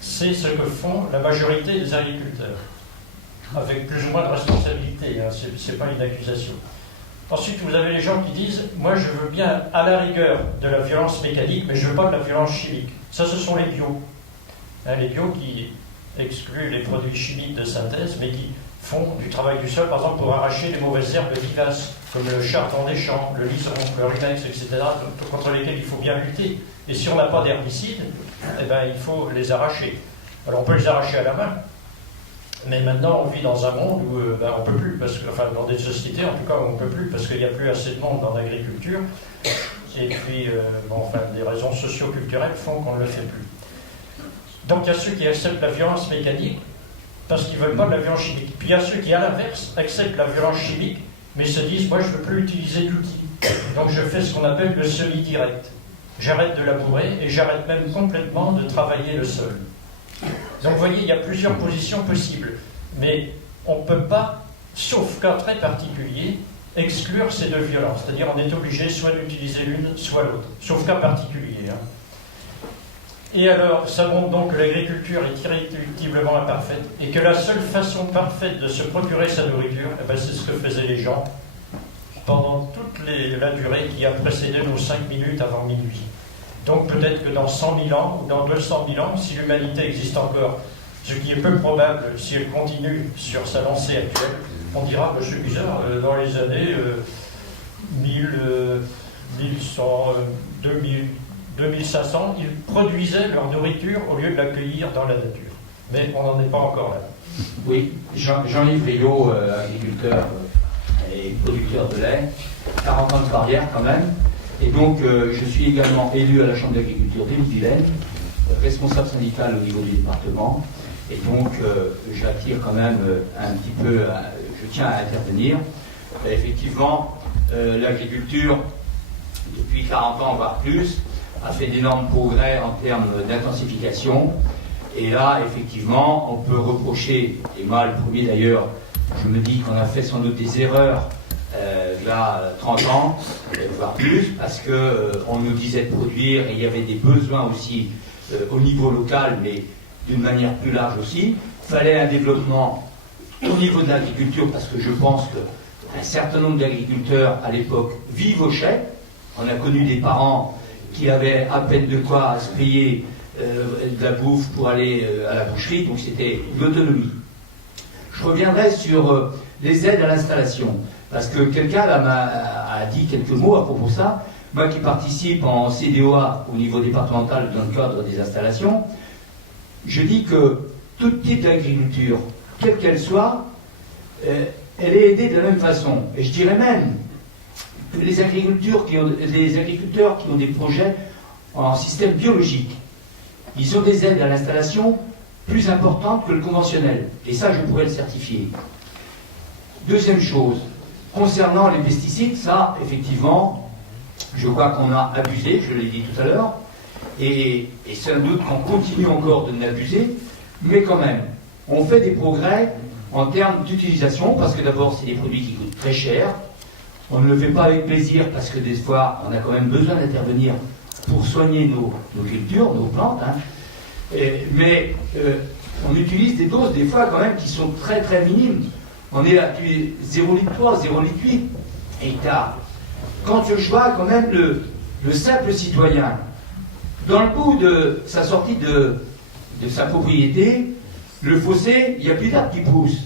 C'est ce que font la majorité des agriculteurs, avec plus ou moins de responsabilité, ce n'est pas une accusation. Ensuite, vous avez les gens qui disent « Moi, je veux bien, à la rigueur, de la violence mécanique, mais je ne veux pas de la violence chimique. » Ça, ce sont les bio. Les bio qui excluent les produits chimiques de synthèse, mais qui font du travail du sol, par exemple, pour arracher les mauvaises herbes vivaces, comme le chardon des champs, le liseron, le rumex, etc., contre lesquels il faut bien lutter. Et si on n'a pas d'herbicides, eh ben, il faut les arracher. Alors, on peut les arracher à la main, mais maintenant, on vit dans un monde où on ne peut plus, enfin, dans des sociétés, en tout cas, on ne peut plus, parce qu'il n'y a plus assez de monde dans l'agriculture. Et puis, des raisons socio-culturelles font qu'on ne le fait plus. Donc, il y a ceux qui acceptent la violence mécanique, parce qu'ils ne veulent pas de la violence chimique. Puis il y a ceux qui, à l'inverse, acceptent la violence chimique, mais se disent « moi je ne veux plus utiliser d'outils, donc je fais ce qu'on appelle le semi-direct. J'arrête de labourer et j'arrête même complètement de travailler le sol. » Donc vous voyez, il y a plusieurs positions possibles, mais on ne peut pas, sauf cas très particulier, exclure ces deux violences. C'est-à-dire on est obligé soit d'utiliser l'une, soit l'autre, sauf cas particulier. Hein. Et alors, ça montre donc que l'agriculture est irréductiblement imparfaite et que la seule façon parfaite de se procurer sa nourriture, eh ben, c'est ce que faisaient les gens pendant toute la durée qui a précédé nos 5 minutes avant minuit. Donc peut-être que dans 100 000 ans ou dans 200 000 ans, si l'humanité existe encore, ce qui est peu probable si elle continue sur sa lancée actuelle, on dira, bah, c'est bizarre, dans les années 1100, 2000, 2500, ils produisaient leur nourriture au lieu de l'accueillir dans la nature. Mais on n'en est pas encore là. Oui, Jean-Yves Rigaud, agriculteur et producteur de lait, 40 ans de carrière quand même. Et donc, je suis également élu à la Chambre d'agriculture d'Ille-et-Vilaine, responsable syndical au niveau du département. Et donc, j'attire quand même un petit peu, je tiens à intervenir. Effectivement, l'agriculture, depuis 40 ans, voire plus, a fait d'énormes progrès en termes d'intensification. Et là, effectivement, on peut reprocher, et moi le premier d'ailleurs, je me dis qu'on a fait sans doute des erreurs il y a 30 ans, voire plus, parce qu'on nous disait de produire, et il y avait des besoins aussi au niveau local, mais d'une manière plus large aussi. Il fallait un développement au niveau de l'agriculture, parce que je pense qu'un certain nombre d'agriculteurs à l'époque vivent au chèque. On a connu des parents qui avaient à peine de quoi se payer de la bouffe pour aller à la boucherie, donc c'était l'autonomie. Je reviendrai sur les aides à l'installation, parce que quelqu'un a dit quelques mots à propos de ça. Moi qui participe en CDOA au niveau départemental dans le cadre des installations, je dis que tout type d'agriculture, quelle qu'elle soit, elle est aidée de la même façon. Et je dirais même que les agriculteurs qui ont des projets en système biologique, ils ont des aides à l'installation plus importantes que le conventionnel. Et ça, je pourrais le certifier. Deuxième chose, concernant les pesticides, ça, effectivement, je crois qu'on a abusé, je l'ai dit tout à l'heure, et sans doute qu'on continue encore de l'abuser, mais quand même, on fait des progrès en termes d'utilisation, parce que d'abord, c'est des produits qui coûtent très cher. On ne le fait pas avec plaisir, parce que des fois, on a quand même besoin d'intervenir pour soigner nos cultures, nos plantes, hein. Mais on utilise des doses, des fois, quand même, qui sont très très minimes. On est à 0,3 litre, 0,8 litre hectare. Quand je vois quand même le simple citoyen, dans le bout de sa sortie de sa propriété, le fossé, il n'y a plus d'arbres qui poussent.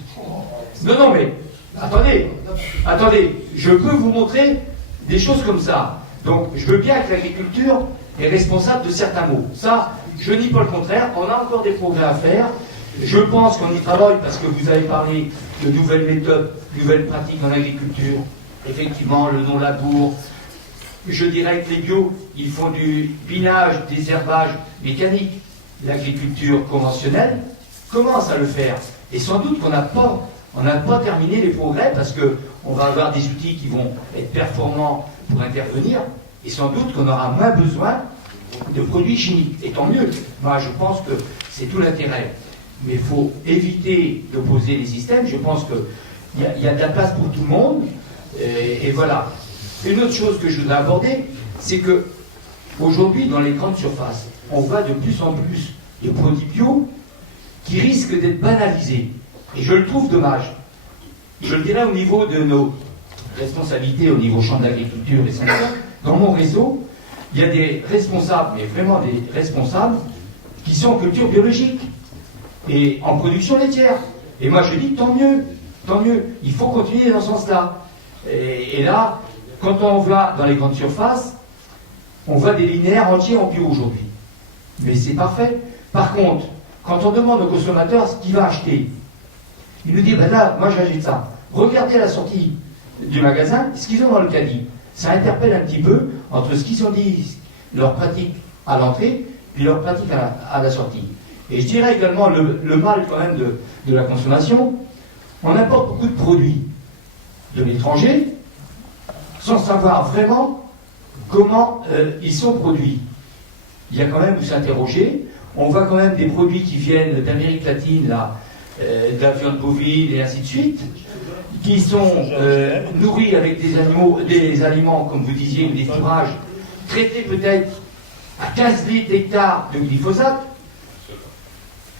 Non, mais attendez, je peux vous montrer des choses comme ça. Donc, je veux bien que l'agriculture est responsable de certains maux. Ça, je nie pas le contraire. On a encore des progrès à faire. Je pense qu'on y travaille parce que vous avez parlé de nouvelles méthodes, nouvelles pratiques en agriculture. Effectivement, le non-labour. Je dirais que les bio, ils font du binage, des herbages mécaniques. L'agriculture conventionnelle commence à le faire. Et sans doute qu'on n'a pas terminé les progrès parce qu'on va avoir des outils qui vont être performants pour intervenir. Et sans doute qu'on aura moins besoin de produits chimiques. Et tant mieux. Moi, je pense que c'est tout l'intérêt. Mais il faut éviter d'opposer les systèmes. Je pense qu'il y a de la place pour tout le monde. Et voilà. Une autre chose que je voudrais aborder, c'est que aujourd'hui, dans les grandes surfaces, on voit de plus en plus de produits bio qui risquent d'être banalisés. Et je le trouve dommage. Je le dirais au niveau de nos responsabilités, au niveau champ d'agriculture et sanitaire. Dans mon réseau, il y a des responsables, mais vraiment des responsables, qui sont en culture biologique et en production laitière. Et moi je dis tant mieux, il faut continuer dans ce sens-là. Et là, quand on va dans les grandes surfaces, on voit des linéaires entiers en bio aujourd'hui. Mais c'est parfait. Par contre, quand on demande au consommateur ce qu'il va acheter, il nous dit, ben là, moi j'achète ça. Regardez à la sortie du magasin ce qu'ils ont dans le caddie. Ça interpelle un petit peu entre ce qu'ils ont dit, leur pratique à l'entrée, puis leur pratique à la sortie. Et je dirais également le mal quand même de la consommation. On importe beaucoup de produits de l'étranger sans savoir vraiment comment ils sont produits. Il y a quand même où s'interroger. On voit quand même des produits qui viennent d'Amérique latine, là, de la viande bovine et ainsi de suite, qui sont nourris avec des aliments, comme vous disiez, ou des fourrages, traités peut-être à 15 litres d'hectare de glyphosate.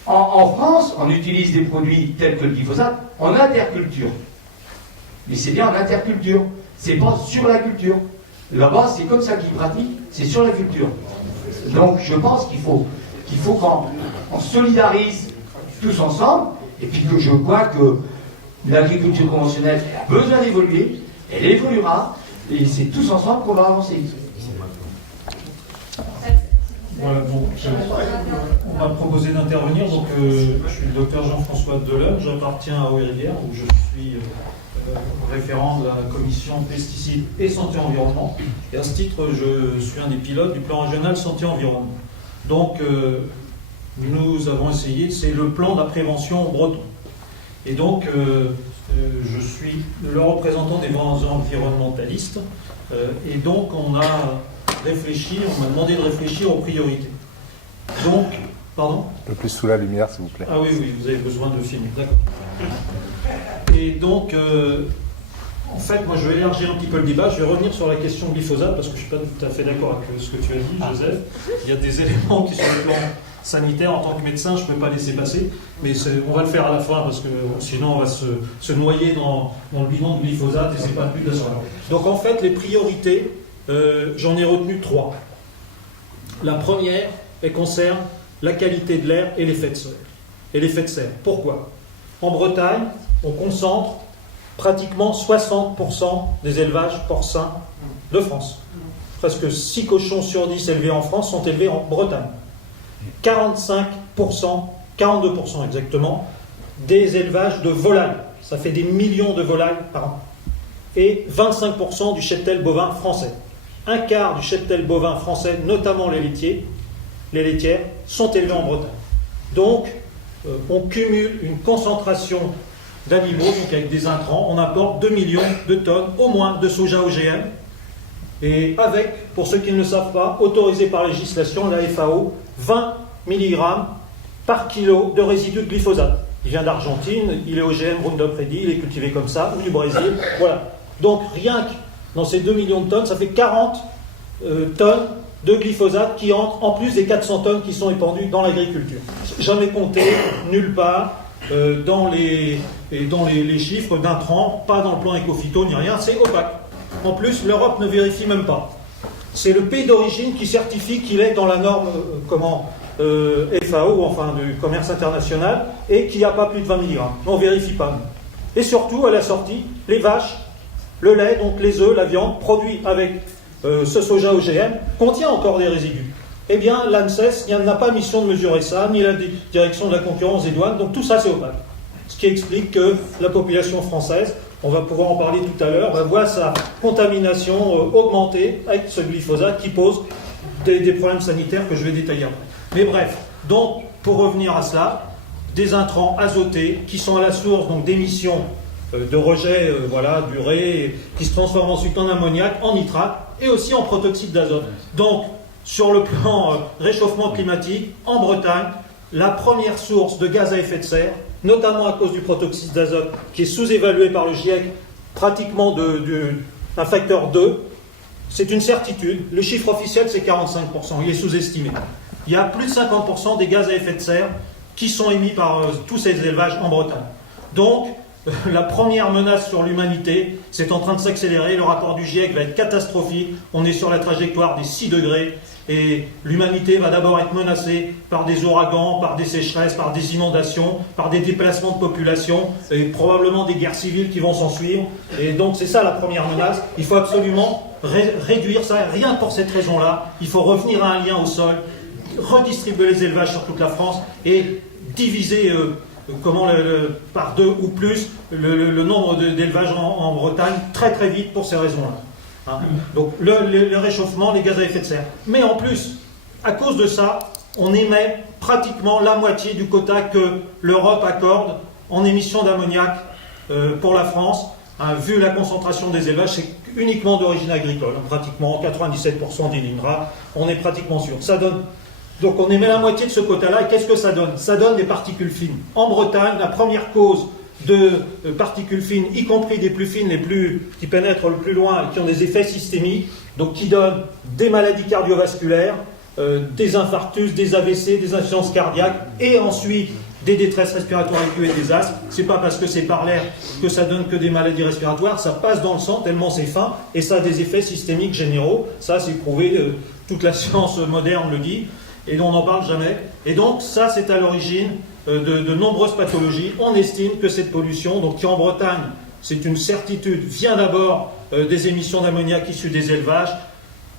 En France, on utilise des produits tels que le glyphosate en interculture. Mais c'est bien en interculture, c'est pas sur la culture. Là-bas, c'est comme ça qu'ils pratiquent, c'est sur la culture. Donc je pense qu'il faut qu'on solidarise tous ensemble, et puis que je crois que l'agriculture conventionnelle a besoin d'évoluer, elle évoluera, et c'est tous ensemble qu'on va avancer. Voilà, donc on m'a proposé d'intervenir. Donc je suis le docteur Jean-François Deleuve, j'appartiens à Eau-et-Rivière, où je suis référent de la commission pesticides et santé-environnement. Et à ce titre, je suis un des pilotes du plan régional santé-environnement. Donc nous avons essayé, c'est le plan de la prévention breton. Et donc je suis le représentant des environnementalistes. Et donc on m'a demandé de réfléchir aux priorités. Donc, pardon ? Le plus sous la lumière, s'il vous plaît. Ah oui, vous avez besoin de filmer, d'accord. Et donc, en fait, moi je vais élargir un petit peu le débat, je vais revenir sur la question glyphosate, parce que je ne suis pas tout à fait d'accord avec ce que tu as dit, Joseph. Il y a des éléments qui sont sur le plan sanitaire, en tant que médecin, je ne peux pas laisser passer, mais on va le faire à la fin, parce que sinon on va se noyer dans le bilan de glyphosate, et ce n'est pas le but de ça. Donc en fait, les priorités, j'en ai retenu 3. La première, elle concerne la qualité de l'air et l'effet de serre. Pourquoi ? En Bretagne, on concentre pratiquement 60% des élevages porcins de France. Presque 6 cochons sur 10 élevés en France sont élevés en Bretagne. 45%, 42% exactement, des élevages de volailles. Ça fait des millions de volailles par an. Et 25% du cheptel bovin français. Un quart du cheptel bovin français, notamment les laitières, sont élevés en Bretagne. Donc, on cumule une concentration d'animaux, donc avec des intrants, on apporte 2 millions de tonnes au moins de soja OGM, et avec, pour ceux qui ne le savent pas, autorisé par législation, la FAO, 20 mg par kilo de résidus de glyphosate. Il vient d'Argentine, il est OGM, Roundup Ready, il est cultivé comme ça, ou du Brésil, voilà. Donc rien que dans ces 2 millions de tonnes, ça fait 40 tonnes de glyphosate qui entrent en plus des 400 tonnes qui sont épandues dans l'agriculture. Jamais compté, nulle part, dans les chiffres d'intrants, pas dans le plan éco-phyto ni rien, c'est opaque. En plus, l'Europe ne vérifie même pas. C'est le pays d'origine qui certifie qu'il est dans la norme FAO, enfin du commerce international, et qu'il n'y a pas plus de 20 mg. On ne vérifie pas. Et surtout, à la sortie, les vaches, le lait, donc les œufs, la viande, produits avec ce soja OGM, contient encore des résidus. Eh bien, l'ANSES n'a pas mission de mesurer ça, ni la direction de la concurrence des douanes, donc tout ça c'est opaque. Ce qui explique que la population française, on va pouvoir en parler tout à l'heure, voit sa contamination augmenter avec ce glyphosate qui pose des problèmes sanitaires que je vais détailler après. Mais bref, donc pour revenir à cela, des intrants azotés qui sont à la source d'émissions de rejet d'urée, qui se transforment ensuite en ammoniac, en nitrate et aussi en protoxyde d'azote. Donc, sur le plan réchauffement climatique, en Bretagne, la première source de gaz à effet de serre, notamment à cause du protoxyde d'azote, qui est sous-évalué par le GIEC pratiquement d'un facteur 2, c'est une certitude. Le chiffre officiel, c'est 45%, il est sous-estimé. Il y a plus de 50% des gaz à effet de serre qui sont émis par tous ces élevages en Bretagne. Donc, la première menace sur l'humanité, c'est en train de s'accélérer. Le rapport du GIEC va être catastrophique. On est sur la trajectoire des 6 degrés. Et l'humanité va d'abord être menacée par des ouragans, par des sécheresses, par des inondations, par des déplacements de population, et probablement des guerres civiles qui vont s'en suivre. Et donc c'est ça la première menace. Il faut absolument réduire ça. Rien que pour cette raison-là, il faut revenir à un lien au sol, redistribuer les élevages sur toute la France et diviser par 2 ou plus le nombre d'élevages en Bretagne très très vite pour ces raisons-là. Donc le réchauffement, les gaz à effet de serre. Mais en plus, à cause de ça, on émet pratiquement la moitié du quota que l'Europe accorde en émissions d'ammoniac pour la France. Vu la concentration des élevages, c'est uniquement d'origine agricole. Pratiquement 97% des l'INRA, on est pratiquement sûr. Ça donne Donc on émet la moitié de ce quota-là, et qu'est-ce que ça donne? Ça donne des particules fines. En Bretagne, la première cause de particules fines, y compris des plus fines, qui pénètrent le plus loin et qui ont des effets systémiques, donc qui donnent des maladies cardiovasculaires, des infarctus, des AVC, des insuffisances cardiaques, et ensuite des détresses respiratoires aiguës et des asthmes. C'est pas parce que c'est par l'air que ça donne que des maladies respiratoires, ça passe dans le sang tellement c'est fin, et ça a des effets systémiques généraux. Ça, c'est prouvé, toute la science moderne le dit, et on n'en parle jamais. Et donc, ça, c'est à l'origine de nombreuses pathologies. On estime que cette pollution, donc qui en Bretagne, c'est une certitude, vient d'abord des émissions d'ammoniac issues des élevages.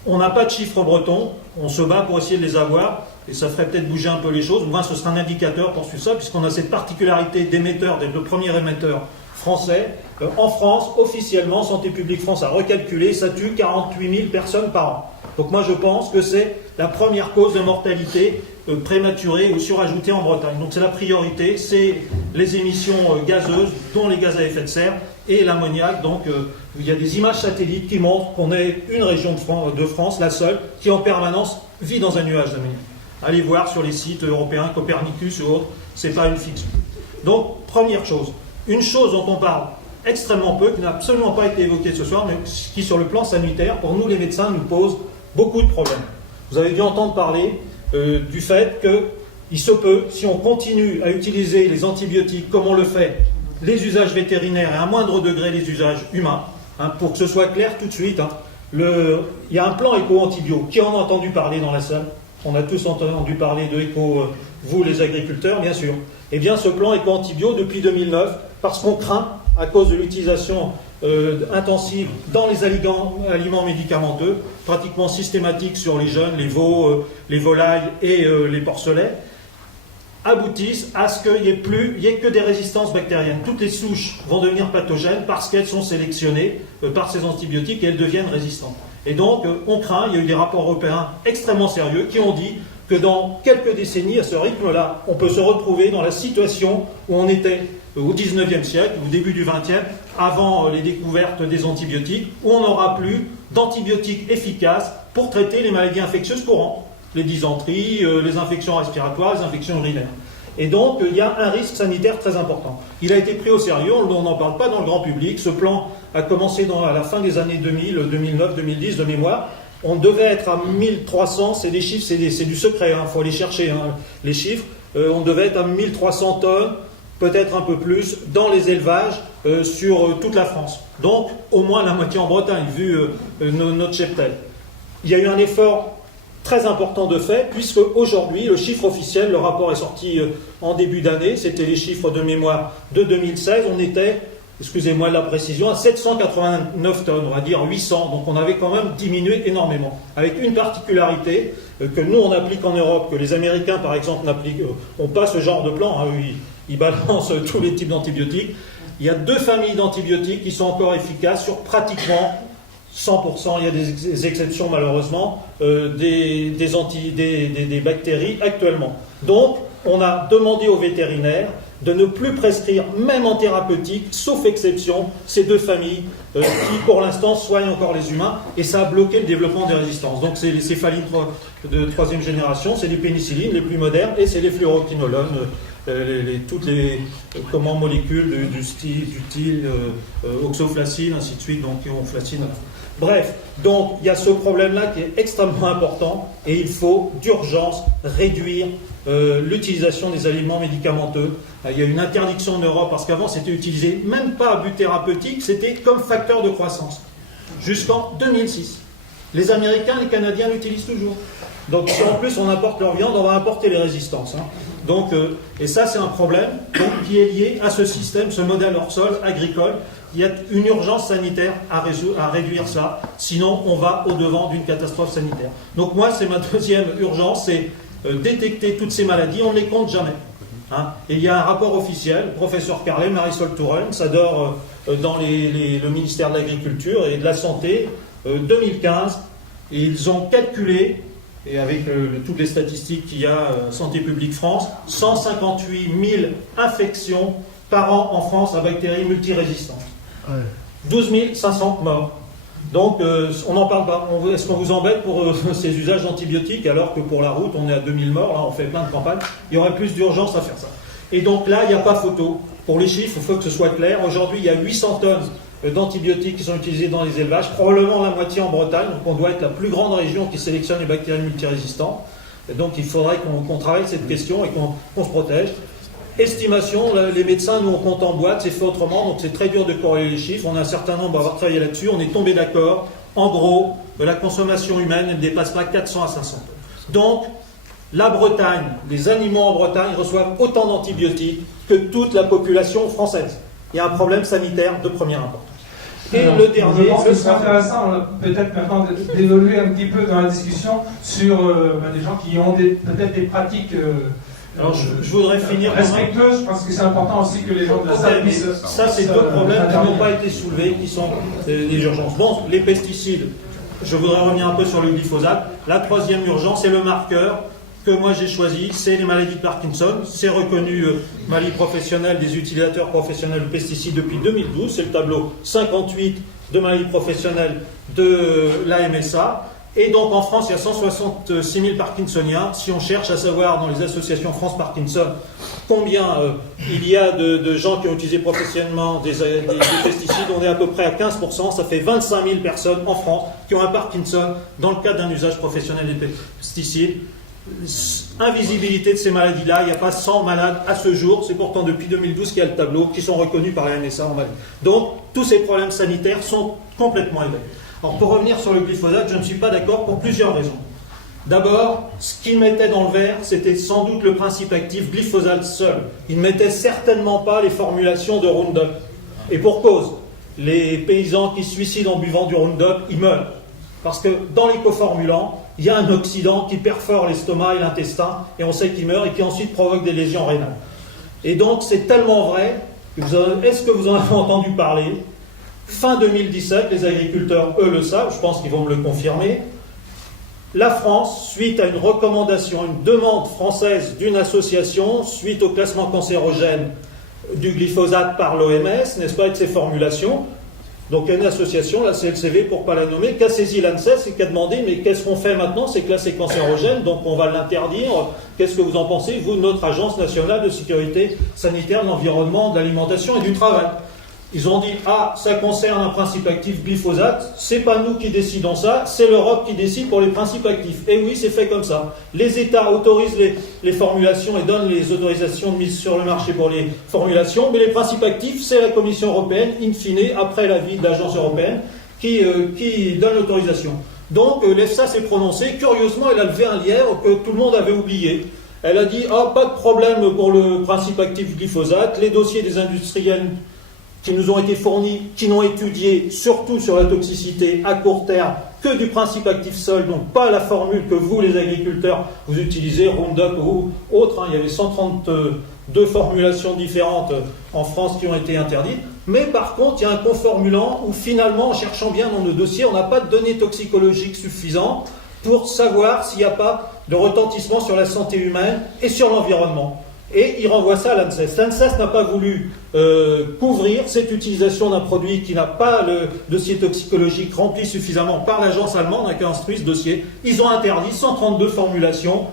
On n'a pas de chiffres bretons, on se bat pour essayer de les avoir, et ça ferait peut-être bouger un peu les choses. Au moins, ce sera un indicateur pour suivre ça, puisqu'on a cette particularité d'émetteur, d'être le premier émetteur français. En France, officiellement, Santé publique France a recalculé, ça tue 48 000 personnes par an. Donc moi, je pense que c'est la première cause de mortalité prématurée ou surajoutée en Bretagne. Donc c'est la priorité, c'est les émissions gazeuses, dont les gaz à effet de serre, et l'ammoniac. Donc il y a des images satellites qui montrent qu'on est une région de France, la seule, qui en permanence vit dans un nuage d'ammoniac. Allez voir sur les sites européens, Copernicus ou autres, c'est pas une fiction. Donc, première chose. Une chose dont on parle extrêmement peu, qui n'a absolument pas été évoquée ce soir, mais qui, sur le plan sanitaire, pour nous les médecins, nous pose beaucoup de problèmes. Vous avez dû entendre parler du fait qu'il se peut, si on continue à utiliser les antibiotiques comme on le fait, les usages vétérinaires et à un moindre degré les usages humains, pour que ce soit clair tout de suite, il y a un plan éco-antibio. Qui en a entendu parler dans la salle? On a tous entendu parler de éco, vous les agriculteurs, bien sûr. Eh bien, ce plan éco-antibio, depuis 2009, parce qu'on craint, à cause de l'utilisation intensive dans les aliments médicamenteux, pratiquement systématique sur les jeunes, les veaux, les volailles et les porcelets, aboutissent à ce qu'il n'y ait que des résistances bactériennes. Toutes les souches vont devenir pathogènes parce qu'elles sont sélectionnées par ces antibiotiques et elles deviennent résistantes. Et donc, on craint, il y a eu des rapports européens extrêmement sérieux qui ont dit que dans quelques décennies, à ce rythme-là, on peut se retrouver dans la situation où on était au XIXe siècle, au début du XXe, avant les découvertes des antibiotiques, où on n'aura plus d'antibiotiques efficaces pour traiter les maladies infectieuses courantes, les dysenteries, les infections respiratoires, les infections urinaires. Et donc, il y a un risque sanitaire très important. Il a été pris au sérieux, on n'en parle pas dans le grand public. Ce plan a commencé à la fin des années 2000, 2009, 2010 de mémoire. On devait être à 1300, c'est des chiffres, c'est du secret, il faut aller chercher les chiffres. On devait être à 1300 tonnes, peut-être un peu plus, dans les élevages sur toute la France. Donc, au moins la moitié en Bretagne, vu notre cheptel. Il y a eu un effort très important de fait, puisque aujourd'hui, le chiffre officiel, le rapport est sorti en début d'année, c'était les chiffres de mémoire de 2016, on était, excusez-moi la précision, à 789 tonnes, on va dire 800, donc on avait quand même diminué énormément, avec une particularité que nous on applique en Europe, que les Américains par exemple n'ont pas ce genre de plan, ils balancent tous les types d'antibiotiques. Il y a 2 familles d'antibiotiques qui sont encore efficaces sur pratiquement 100%, il y a des exceptions malheureusement, des bactéries actuellement. Donc, on a demandé aux vétérinaires de ne plus prescrire, même en thérapeutique, sauf exception, ces 2 familles qui, pour l'instant, soignent encore les humains, et ça a bloqué le développement des résistances. Donc, c'est les céphalines de 3e génération, c'est les pénicillines les plus modernes, et c'est les fluoroquinolones, toutes les molécules du style oxoflacine, ainsi de suite, donc ionflacine. Bref, donc il y a ce problème-là qui est extrêmement important et il faut d'urgence réduire l'utilisation des aliments médicamenteux. Il y a une interdiction en Europe parce qu'avant c'était utilisé même pas à but thérapeutique, c'était comme facteur de croissance. Jusqu'en 2006. Les Américains, les Canadiens l'utilisent toujours. Donc si en plus on importe leur viande, on va importer les résistances. Donc, et ça c'est un problème qui est lié à ce système, ce modèle hors sol agricole. Il y a une urgence sanitaire à réduire ça, sinon on va au-devant d'une catastrophe sanitaire. Donc moi, c'est ma deuxième urgence, c'est détecter toutes ces maladies, on ne les compte jamais. Et il y a un rapport officiel, le professeur Carlet, Marisol Touraine, ça dort dans le ministère de l'Agriculture et de la Santé, 2015, et ils ont calculé, et avec toutes les statistiques qu'il y a, Santé publique France, 158 000 infections par an en France à bactéries multirésistantes. 12 500 morts. Donc, on n'en parle pas. Est-ce qu'on vous embête pour ces usages d'antibiotiques alors que pour la route, on est à 2000 morts, là, on fait plein de campagnes. Il y aurait plus d'urgence à faire ça. Et donc là, il n'y a pas photo. Pour les chiffres, il faut que ce soit clair. Aujourd'hui, il y a 800 tonnes d'antibiotiques qui sont utilisés dans les élevages, probablement la moitié en Bretagne. Donc on doit être la plus grande région qui sélectionne les bactéries multirésistantes. Et donc il faudrait qu'on travaille cette question et qu'on se protège. Estimation, les médecins, nous on compte en boîte, c'est fait autrement, donc c'est très dur de corréler les chiffres. On a un certain nombre à avoir travaillé là-dessus. On est tombé d'accord, en gros, que la consommation humaine ne dépasse pas 400 à 500 tonnes. Donc, la Bretagne, les animaux en Bretagne reçoivent autant d'antibiotiques que toute la population française. Il y a un problème sanitaire de première importance. Et alors, le dernier... Je pense que c'est intéressant, peut-être maintenant, d'évoluer un petit peu dans la discussion sur des gens qui ont peut-être des pratiques... Alors, je voudrais finir respectueuses, parce que c'est important aussi que les gens de la salle puissent... Ça, c'est deux problèmes qui n'ont pas été soulevés, qui sont des urgences. Bon, les pesticides, je voudrais revenir un peu sur le glyphosate. La troisième urgence, c'est le marqueur que moi j'ai choisi, c'est les maladies de Parkinson. C'est reconnu maladie professionnelle des utilisateurs professionnels de pesticides depuis 2012. C'est le tableau 58 de maladies professionnelles de la MSA. Et donc en France, il y a 166 000 Parkinsoniens. Si on cherche à savoir dans les associations France Parkinson combien il y a de gens qui ont utilisé professionnellement des pesticides, on est à peu près à 15%. Ça fait 25 000 personnes en France qui ont un Parkinson dans le cadre d'un usage professionnel des pesticides. Invisibilité de ces maladies-là, il n'y a pas 100 malades à ce jour. C'est pourtant depuis 2012 qu'il y a le tableau qui sont reconnus par la MSA en maladie. Donc tous ces problèmes sanitaires sont complètement évalués. Alors pour revenir sur le glyphosate, je ne suis pas d'accord pour plusieurs raisons. D'abord, ce qu'il mettait dans le verre, c'était sans doute le principe actif glyphosate seul. Il ne mettait certainement pas les formulations de Roundup. Et pour cause, les paysans qui se suicident en buvant du Roundup, ils meurent. Parce que dans les coformulants, il y a un oxydant qui perfore l'estomac et l'intestin, et on sait qu'il meurt, et qui ensuite provoque des lésions rénales. Et donc c'est tellement vrai, est-ce que vous en avez entendu parler ? Fin 2017, les agriculteurs, eux, le savent, je pense qu'ils vont me le confirmer. La France, suite à une recommandation, une demande française d'une association, suite au classement cancérogène du glyphosate par l'OMS, n'est-ce pas, avec ses formulations, donc il y a une association, la CLCV, pour ne pas la nommer, qui a saisi l'ANSES et qui a demandé, mais qu'est-ce qu'on fait maintenant? C'est classé cancérogène, donc on va l'interdire. Qu'est-ce que vous en pensez, vous, notre Agence nationale de sécurité sanitaire, de l'environnement, de l'alimentation et du travail? Ils ont dit, ah, ça concerne un principe actif glyphosate, c'est pas nous qui décidons ça, c'est l'Europe qui décide pour les principes actifs. Et oui, c'est fait comme ça. Les États autorisent les formulations et donnent les autorisations de mise sur le marché pour les formulations, mais les principes actifs, c'est la Commission européenne, in fine, après l'avis de l'Agence européenne, qui donne l'autorisation. Donc, l'EFSA s'est prononcée. Curieusement, elle a levé un lièvre que tout le monde avait oublié. Elle a dit, ah, pas de problème pour le principe actif glyphosate, les dossiers des industriels qui nous ont été fournis, qui n'ont étudié surtout sur la toxicité à court terme que du principe actif seul, donc pas la formule que vous, les agriculteurs, vous utilisez, Roundup ou autre. Il y avait 132 formulations différentes en France qui ont été interdites. Mais par contre, il y a un conformulant où finalement, en cherchant bien dans nos dossiers, on n'a pas de données toxicologiques suffisantes pour savoir s'il n'y a pas de retentissement sur la santé humaine et sur l'environnement. Et il renvoie ça à l'ANSES. L'ANSES n'a pas voulu couvrir cette utilisation d'un produit qui n'a pas le dossier toxicologique rempli suffisamment par l'agence allemande qui a instruit ce dossier. Ils ont interdit 132 formulations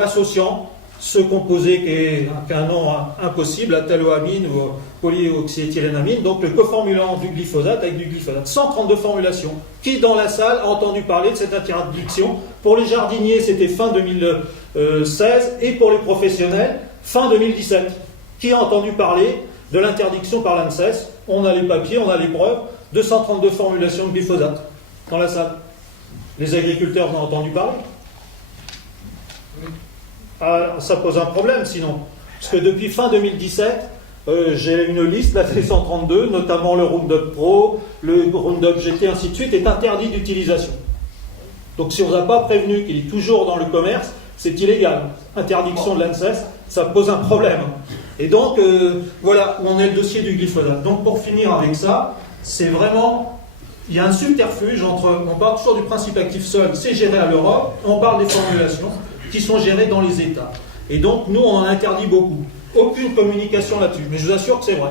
associant ce composé qui a un nom impossible, ataloamine ou polyoxyéthylénamine, donc le coformulant du glyphosate avec du glyphosate. 132 formulations. Qui dans la salle a entendu parler de cette interdiction? Pour les jardiniers, c'était fin 2016 et pour les professionnels, fin 2017. Qui a entendu parler de l'interdiction par l'ANSES? On a les papiers, on a les preuves. 232 formulations de glyphosate dans la salle. Les agriculteurs en ont entendu parler? Ah, ça pose un problème sinon. Parce que depuis fin 2017, j'ai une liste, la C132, notamment le Roundup Pro, le Roundup GT, ainsi de suite, est interdit d'utilisation. Donc si on n'a pas prévenu qu'il est toujours dans le commerce, c'est illégal. Interdiction de l'ANSES, ça pose un problème. Et donc, voilà où on est le dossier du glyphosate. Donc pour finir avec ça, c'est vraiment... Il y a un subterfuge entre... On parle toujours du principe actif seul, c'est géré à l'Europe, on parle des formulations qui sont gérées dans les États. Et donc, nous, on en interdit beaucoup. Aucune communication là-dessus. Mais je vous assure que c'est vrai.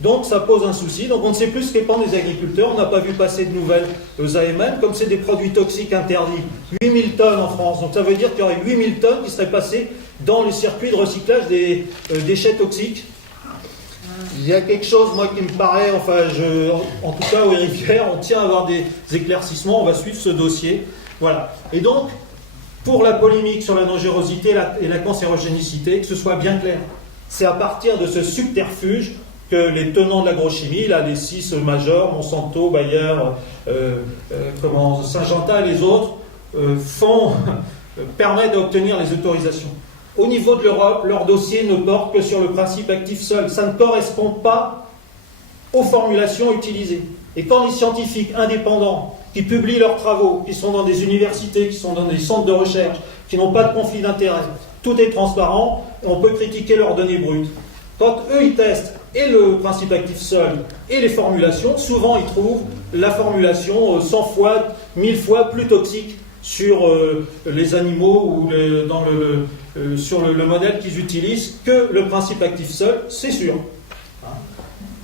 Donc ça pose un souci. Donc on ne sait plus ce qu'épandent les agriculteurs. On n'a pas vu passer de nouvelles aux AMM. Comme c'est des produits toxiques interdits, 8000 tonnes en France. Donc ça veut dire qu'il y aurait 8000 tonnes qui seraient passées dans les circuits de recyclage des déchets toxiques. Il y a quelque chose, moi, qui me paraît, en tout cas, aux rivières, on tient à avoir des éclaircissements. On va suivre ce dossier. Voilà. Et donc, pour la polémique sur la dangerosité et la cancérogénicité, que ce soit bien clair, c'est à partir de ce subterfuge que les tenants de l'agrochimie, là, les 6 majors, Monsanto, Bayer, Syngenta et les autres, permettent d'obtenir les autorisations. Au niveau de l'Europe, leur dossier ne porte que sur le principe actif seul. Ça ne correspond pas aux formulations utilisées. Et quand les scientifiques indépendants qui publient leurs travaux, qui sont dans des universités, qui sont dans des centres de recherche, qui n'ont pas de conflit d'intérêts, tout est transparent, on peut critiquer leurs données brutes. Quand eux, ils testent et le principe actif seul et les formulations, souvent ils trouvent la formulation 100 fois, 1000 fois plus toxique sur les animaux ou sur le modèle qu'ils utilisent que le principe actif seul, c'est sûr.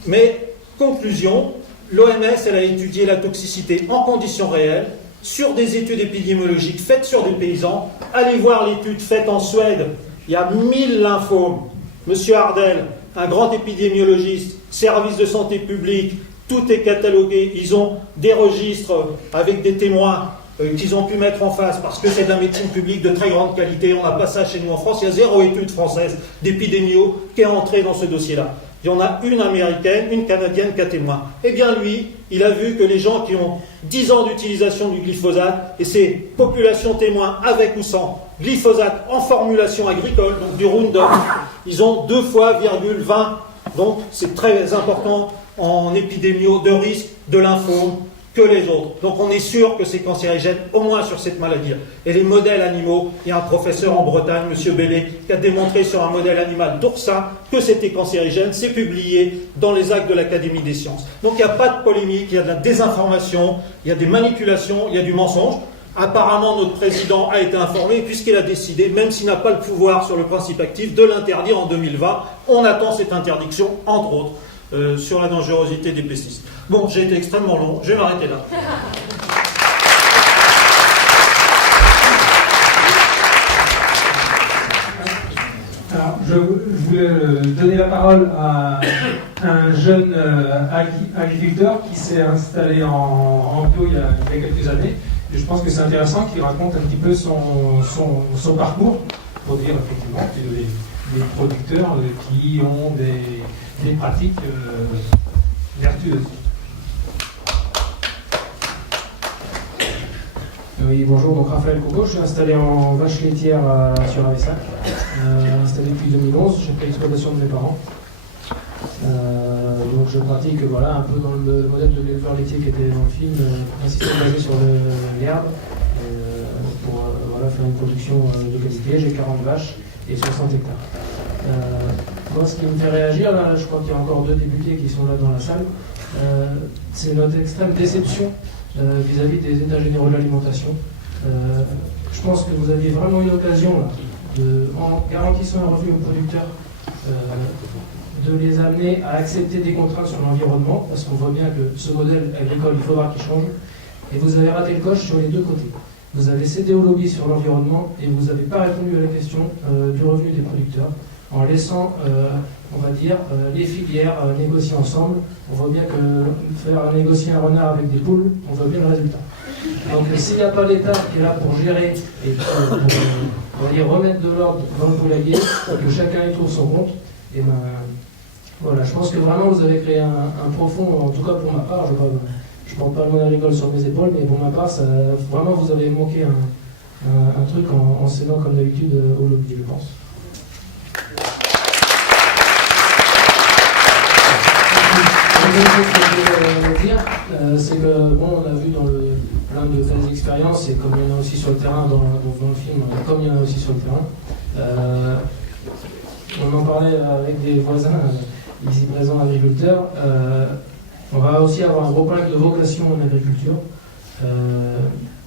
Mais, conclusion, l'OMS, elle a étudié la toxicité en conditions réelles, sur des études épidémiologiques faites sur des paysans. Allez voir l'étude faite en Suède, il y a 1000 lymphomes. Monsieur Ardel, un grand épidémiologiste, service de santé publique, tout est catalogué, ils ont des registres avec des témoins qu'ils ont pu mettre en face, parce que c'est de la médecine publique de très grande qualité, on n'a pas ça chez nous en France, il y a 0 étude française d'épidémio qui est entrée dans ce dossier-là. Il y en a une américaine, une canadienne qui a témoin. Eh bien lui, il a vu que les gens qui ont 10 ans d'utilisation du glyphosate, et c'est population témoin avec ou sans glyphosate en formulation agricole, donc du Roundup, ils ont 2 fois, 20, donc c'est très important en épidémio de risque de lymphome que les autres. Donc on est sûr que c'est cancérigène, au moins sur cette maladie-là. Et les modèles animaux, il y a un professeur en Bretagne, M. Bellet, qui a démontré sur un modèle animal d'oursin que c'était cancérigène, c'est publié dans les actes de l'Académie des sciences. Donc il n'y a pas de polémique, il y a de la désinformation, il y a des manipulations, il y a du mensonge. Apparemment, notre président a été informé puisqu'il a décidé, même s'il n'a pas le pouvoir sur le principe actif, de l'interdire en 2020. On attend cette interdiction, entre autres, sur la dangerosité des pesticides. Bon, j'ai été extrêmement long, je vais m'arrêter là. Alors, je voulais donner la parole à un jeune agriculteur qui s'est installé en bio il y a quelques années. Et je pense que c'est intéressant qu'il raconte un petit peu son parcours pour dire effectivement que les producteurs qui ont des pratiques vertueuses. Oui, bonjour, donc Raphaël Coco, je suis installé en vache laitière sur Avessac, installé depuis 2011, j'ai pris l'exploitation de mes parents. Donc je pratique un peu dans le modèle de l'éleveur laitier qui était dans le film, un système basé sur l'herbe, pour faire une production de qualité. J'ai 40 vaches et 60 hectares. Moi, ce qui me fait réagir, là, je crois qu'il y a encore 2 députés qui sont là dans la salle, c'est notre extrême déception vis-à-vis des états généraux de l'alimentation. Je pense que vous aviez vraiment une occasion, là, en garantissant un revenu aux producteurs, de les amener à accepter des contraintes sur l'environnement, parce qu'on voit bien que ce modèle agricole, il faudra qu'il change. Et vous avez raté le coche sur les 2 côtés. Vous avez cédé au lobby sur l'environnement et vous n'avez pas répondu à la question du revenu des producteurs, en laissant, on va dire, les filières négocier ensemble. On voit bien que faire négocier un renard avec des poules, on voit bien le résultat. Donc s'il n'y a pas l'État qui est là pour gérer et pour on va dire, remettre de l'ordre dans le poulailler, que chacun y trouve son compte, et ben voilà, je pense que vraiment vous avez créé un profond, en tout cas pour ma part, je ne porte pas le monde agricole sur mes épaules, mais pour ma part, vraiment vous avez manqué un truc en cédant comme d'habitude au lobby, je pense. La deuxième chose que je voulais dire, c'est que, bon, on a vu dans plein de belles expériences, et comme il y en a aussi sur le terrain, dans le film, comme il y en a aussi sur le terrain, on en parlait avec des voisins ici présents agriculteurs, on va aussi avoir un gros problème de vocation en agriculture.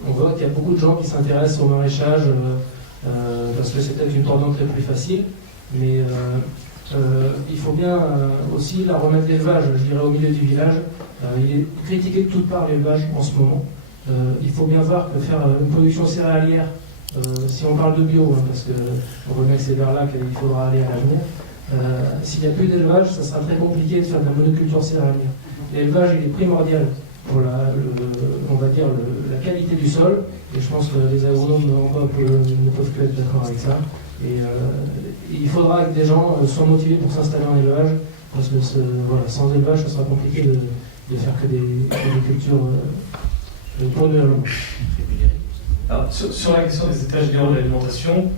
On voit qu'il y a beaucoup de gens qui s'intéressent au maraîchage parce que c'est peut-être une porte d'entrée plus facile, mais il faut bien aussi la remettre l'élevage, je dirais, au milieu du village. Il est critiqué de toutes parts l'élevage en ce moment. Il faut bien voir que faire une production céréalière, si on parle de bio, hein, parce qu'on remet que c'est vers là qu'il faudra aller à l'avenir, s'il n'y a plus d'élevage, ça sera très compliqué de faire de la monoculture céréalière. L'élevage, il est primordial pour on va dire la qualité du sol, et je pense que les agronomes en bas ne peuvent que être d'accord avec ça. Et il faudra que des gens soient motivés pour s'installer en élevage, parce que voilà, sans élevage, ça sera compliqué de faire que des cultures pour le développement. Alors, sur la question des états généraux de l'alimentation,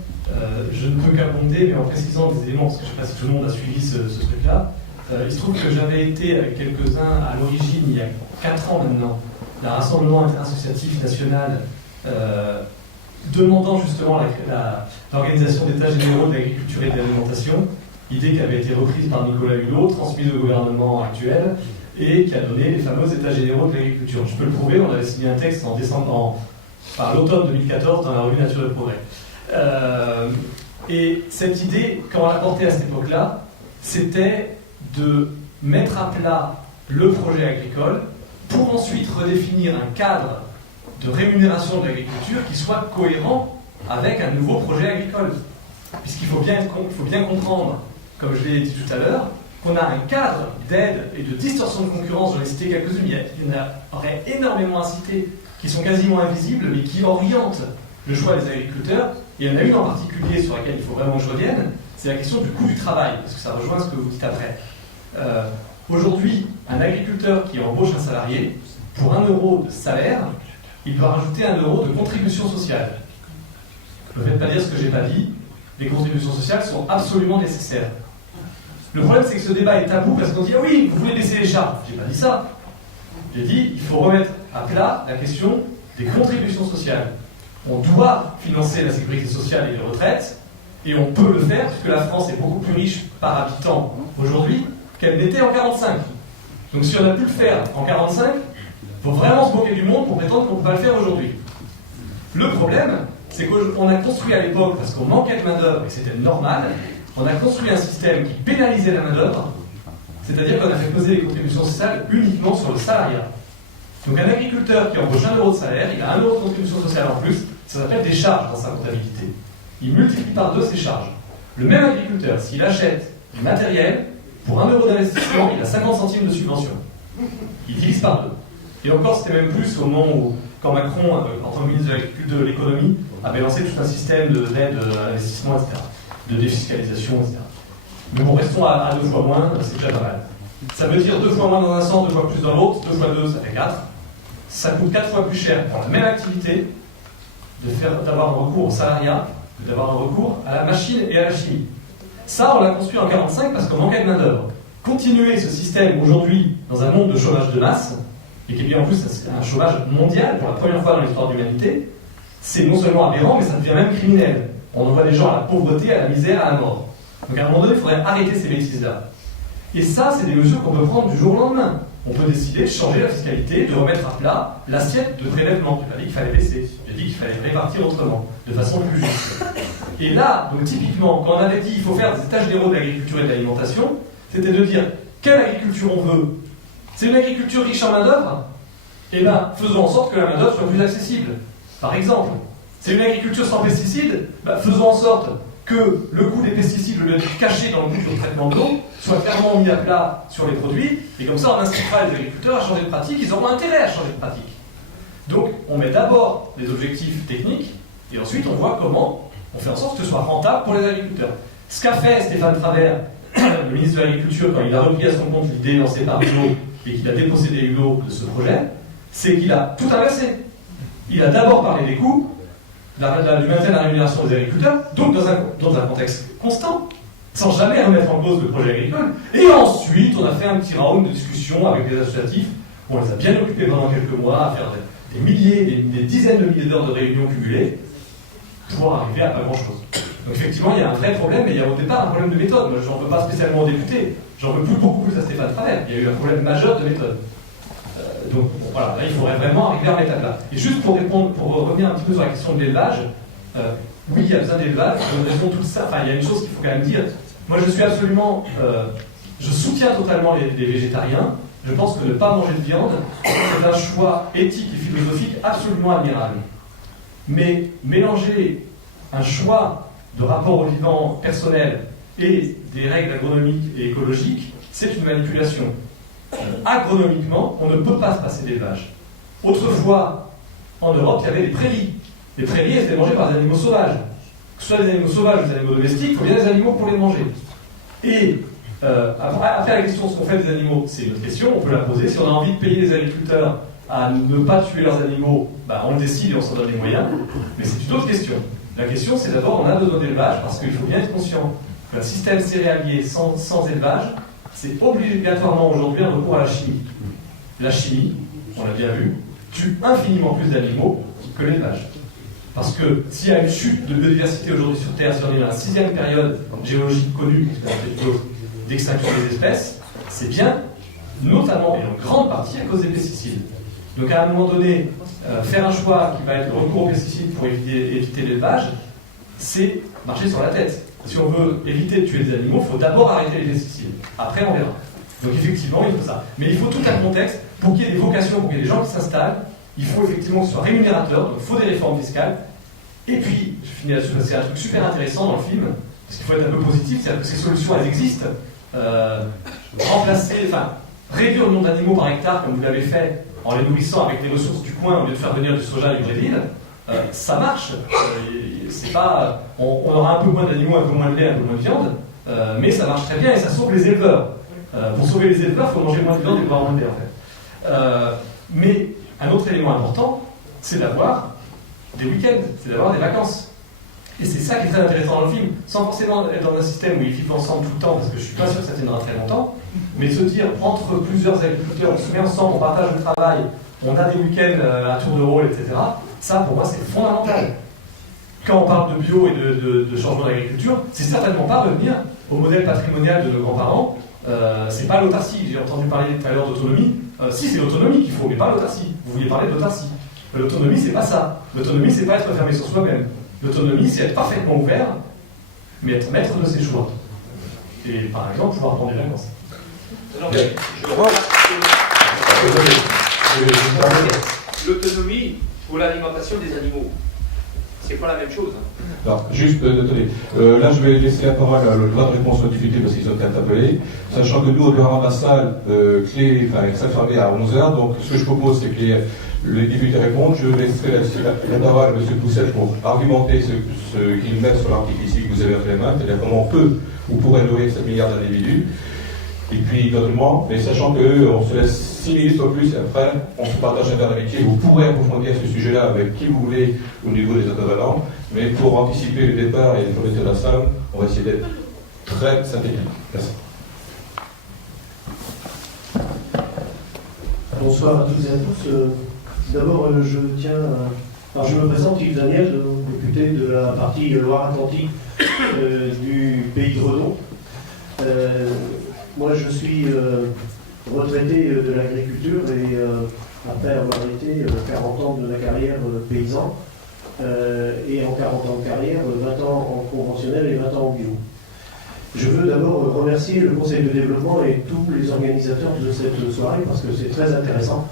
je ne peux qu'abonder, mais en précisant des éléments, parce que je ne sais pas si tout le monde a suivi ce truc-là. Il se trouve que j'avais été avec quelques-uns à l'origine, il y a 4 ans maintenant, d'un rassemblement interassociatif national demandant justement l'organisation d'états généraux de l'agriculture et de l'alimentation, idée qui avait été reprise par Nicolas Hulot, transmise au gouvernement actuel, et qui a donné les fameux états généraux de l'agriculture. Je peux le prouver, on avait signé un texte en l'automne 2014 dans la revue Nature et Progrès. Et cette idée, quand on l'a portée à cette époque-là, c'était de mettre à plat le projet agricole pour ensuite redéfinir un cadre de rémunération de l'agriculture qui soit cohérent avec un nouveau projet agricole. Puisqu'il faut bien comprendre, comme je l'ai dit tout à l'heure, qu'on a un cadre d'aide et de distorsion de concurrence, j'en ai cité quelques-unes, il y en aurait énormément à citer, qui sont quasiment invisibles, mais qui orientent le choix des agriculteurs. Et il y en a une en particulier sur laquelle il faut vraiment que je revienne, c'est la question du coût du travail, parce que ça rejoint ce que vous dites après. Aujourd'hui, un agriculteur qui embauche un salarié, pour 1 euro de salaire, il doit rajouter 1 euro de contribution sociale. Ne faites pas dire ce que je n'ai pas dit, les contributions sociales sont absolument nécessaires. Le problème, c'est que ce débat est tabou parce qu'on dit « Ah oui, vous voulez baisser les charges ». Je n'ai pas dit ça. J'ai dit il faut remettre à plat la question des contributions sociales. On doit financer la sécurité sociale et les retraites, et on peut le faire puisque la France est beaucoup plus riche par habitant aujourd'hui qu'elle n'était en 1945. Donc si on a pu le faire en 1945, il faut vraiment se moquer du monde pour prétendre qu'on ne peut pas le faire aujourd'hui. Le problème, c'est qu'on a construit à l'époque, parce qu'on manquait de main-d'œuvre et que c'était normal, on a construit un système qui pénalisait la main-d'œuvre, c'est-à-dire qu'on a fait peser les contributions sociales uniquement sur le salariat. Donc un agriculteur qui embauche 1 euro de salaire, il a 1 euro de contribution sociale en plus, ça s'appelle des charges dans sa comptabilité. Il multiplie par 2 ses charges. Le même agriculteur, s'il achète du matériel, pour 1 euro d'investissement, il a 50 centimes de subvention. Il divise par 2. Et encore, c'était même plus au moment où, quand Macron, en tant que ministre de l'économie, avait lancé tout un système d'aide à l'investissement, etc., de défiscalisation, etc. Mais bon, restons à 2 fois moins, c'est déjà pas mal. Ça veut dire 2 fois moins dans un sens, 2 fois plus dans l'autre, 2 fois 2, ça fait 4. Ça coûte 4 fois plus cher pour la même activité d'avoir un recours au salariat que d'avoir un recours à la machine et à la chimie. Ça, on l'a construit en 1945 parce qu'on manquait de main-d'œuvre. Continuer ce système aujourd'hui dans un monde de chômage de masse, et qui est bien en plus un chômage mondial pour la première fois dans l'histoire de l'humanité, c'est non seulement aberrant, mais ça devient même criminel. On envoie les gens à la pauvreté, à la misère, à la mort. Donc à un moment donné, il faudrait arrêter ces bêtises-là. Et ça, c'est des mesures qu'on peut prendre du jour au lendemain. On peut décider de changer la fiscalité, de remettre à plat l'assiette de prélèvement. Je n'ai pas dit qu'il fallait baisser, j'ai dit qu'il fallait répartir autrement, de façon plus juste. Et là, donc typiquement, quand on avait dit qu'il faut faire des états généraux de l'agriculture et de l'alimentation, c'était de dire quelle agriculture on veut. C'est une agriculture riche en main-d'œuvre? Eh bien, faisons en sorte que la main-d'œuvre soit plus accessible. Par exemple, c'est une agriculture sans pesticides? Faisons en sorte que le coût des pesticides, au lieu d'être caché dans le coût de traitement de l'eau, soit clairement mis à plat sur les produits, et comme ça on incitera les agriculteurs à changer de pratique, ils auront intérêt à changer de pratique. Donc on met d'abord les objectifs techniques, et ensuite on voit comment on fait en sorte que ce soit rentable pour les agriculteurs. Ce qu'a fait Stéphane Travert, le ministre de l'Agriculture, quand il a repris à son compte l'idée lancée par Hulot, et qu'il a dépossédé Hulot de ce projet, c'est qu'il a tout inversé. Il a d'abord parlé des coûts, du maintien de la rémunération des agriculteurs, donc dans un contexte constant, sans jamais remettre en cause le projet agricole. Et ensuite, on a fait un petit round de discussion avec les associatifs, où on les a bien occupés pendant quelques mois à faire des milliers, des dizaines de milliers d'heures de réunions cumulées, pour arriver à pas grand-chose. Donc effectivement, il y a un vrai problème, mais il y a au départ un problème de méthode. Moi, j'en veux pas spécialement aux députés, j'en veux beaucoup plus à Stéphane Travert. Il y a eu un problème majeur de méthode. Donc voilà, là il faudrait vraiment arriver à mettre à plat. Et juste pour revenir un petit peu sur la question de l'élevage, oui, il y a besoin d'élevage, pour une raison tout ça. Enfin, il y a une chose qu'il faut quand même dire. Moi, je suis absolument... je soutiens totalement les végétariens. Je pense que ne pas manger de viande, c'est un choix éthique et philosophique absolument admirable. Mais mélanger un choix de rapport au vivant personnel et des règles agronomiques et écologiques, c'est une manipulation. Agronomiquement, on ne peut pas se passer d'élevage. Autrefois, en Europe, il y avait des prairies. Les prairies étaient mangées par des animaux sauvages. Que ce soit des animaux sauvages ou des animaux domestiques, il faut bien des animaux pour les manger. Et après la question de ce qu'on fait des animaux, c'est une autre question, on peut la poser. Si on a envie de payer les agriculteurs à ne pas tuer leurs animaux, on le décide et on s'en donne les moyens. Mais c'est une autre question. La question, c'est d'abord, on a besoin d'élevage parce qu'il faut bien être conscient qu'un système céréalier sans élevage, c'est obligatoirement aujourd'hui un recours à la chimie. La chimie, on l'a bien vu, tue infiniment plus d'animaux que l'élevage. Parce que s'il y a une chute de biodiversité aujourd'hui sur Terre, si on est dans la 6e période géologique connue d'extinction des espèces, c'est bien, notamment et en grande partie à cause des pesticides. Donc à un moment donné, faire un choix qui va être le recours aux pesticides pour éviter l'élevage, c'est marcher sur la tête. Si on veut éviter de tuer des animaux, il faut d'abord arrêter les pesticides. Après, on verra. Donc effectivement, il faut ça. Mais il faut tout un contexte pour qu'il y ait des vocations, pour qu'il y ait des gens qui s'installent. Il faut effectivement que ce soit rémunérateur, donc il faut des réformes fiscales. Et puis, je finis là-dessus, c'est un truc super intéressant dans le film, parce qu'il faut être un peu positif, c'est-à-dire que ces solutions, elles existent. Réduire le nombre d'animaux par hectare, comme vous l'avez fait, en les nourrissant avec les ressources du coin, au lieu de faire venir du soja et du brésil, ça marche. C'est pas, on aura un peu moins d'animaux, un peu moins de lait, un peu moins de viande, mais ça marche très bien et ça sauve les éleveurs. Pour sauver les éleveurs, il faut manger moins de viande et boire moins de lait, en fait. Mais un autre élément important, c'est d'avoir des week-ends, c'est d'avoir des vacances. Et c'est ça qui est très intéressant dans le film, sans forcément être dans un système où ils vivent ensemble tout le temps, parce que je suis pas sûr que ça tiendra très longtemps, mais de se dire, entre plusieurs agriculteurs, on se met ensemble, on partage le travail, on a des week-ends à tour de rôle, etc. Ça, pour moi, c'est fondamental. Quand on parle de bio et de changement d'agriculture, c'est certainement pas revenir au modèle patrimonial de nos grands-parents. C'est pas l'autarcie. J'ai entendu parler tout à l'heure d'autonomie. Si, c'est l'autonomie qu'il faut, mais pas l'autarcie. Vous vouliez parler d'autarcie. L'autonomie, c'est pas ça. L'autonomie, c'est pas être fermé sur soi-même. L'autonomie, c'est être parfaitement ouvert, mais être maître de ses choix. Et par exemple, pouvoir prendre des vacances. L'autonomie pour l'alimentation des animaux, c'est pas la même chose. Alors, juste, attendez, là je vais laisser la parole à le droit de réponse aux difficultés parce qu'ils ont été interpellés, sachant que nous, on aura ma salle clé, salle fermée à 11h, donc ce que je propose, c'est que les députés répondent. Je laisserai la parole à M. Poussel pour argumenter ce qu'il met sur l'article ici que vous avez entre les mains, c'est-à-dire comment on peut ou pourrait nourrir 7 milliards d'individus. Et puis, d'autrement, mais sachant qu'on se laisse 6 minutes au plus, et après, on se partage un verre d'amitié. Vous pourrez approfondir ce sujet-là avec qui vous voulez au niveau des intervenants, mais pour anticiper le départ et les fournitures de la salle, on va essayer d'être très synthétique. Merci. Bonsoir à toutes et à tous. D'abord, je me présente, Yves Daniel, député de la partie Loire-Atlantique du pays de Redon. Moi, je suis retraité de l'agriculture et après avoir été 40 ans de ma carrière paysan et en 40 ans de carrière, 20 ans en conventionnel et 20 ans en bio. Je veux d'abord remercier le Conseil de développement et tous les organisateurs de cette soirée parce que c'est très intéressant.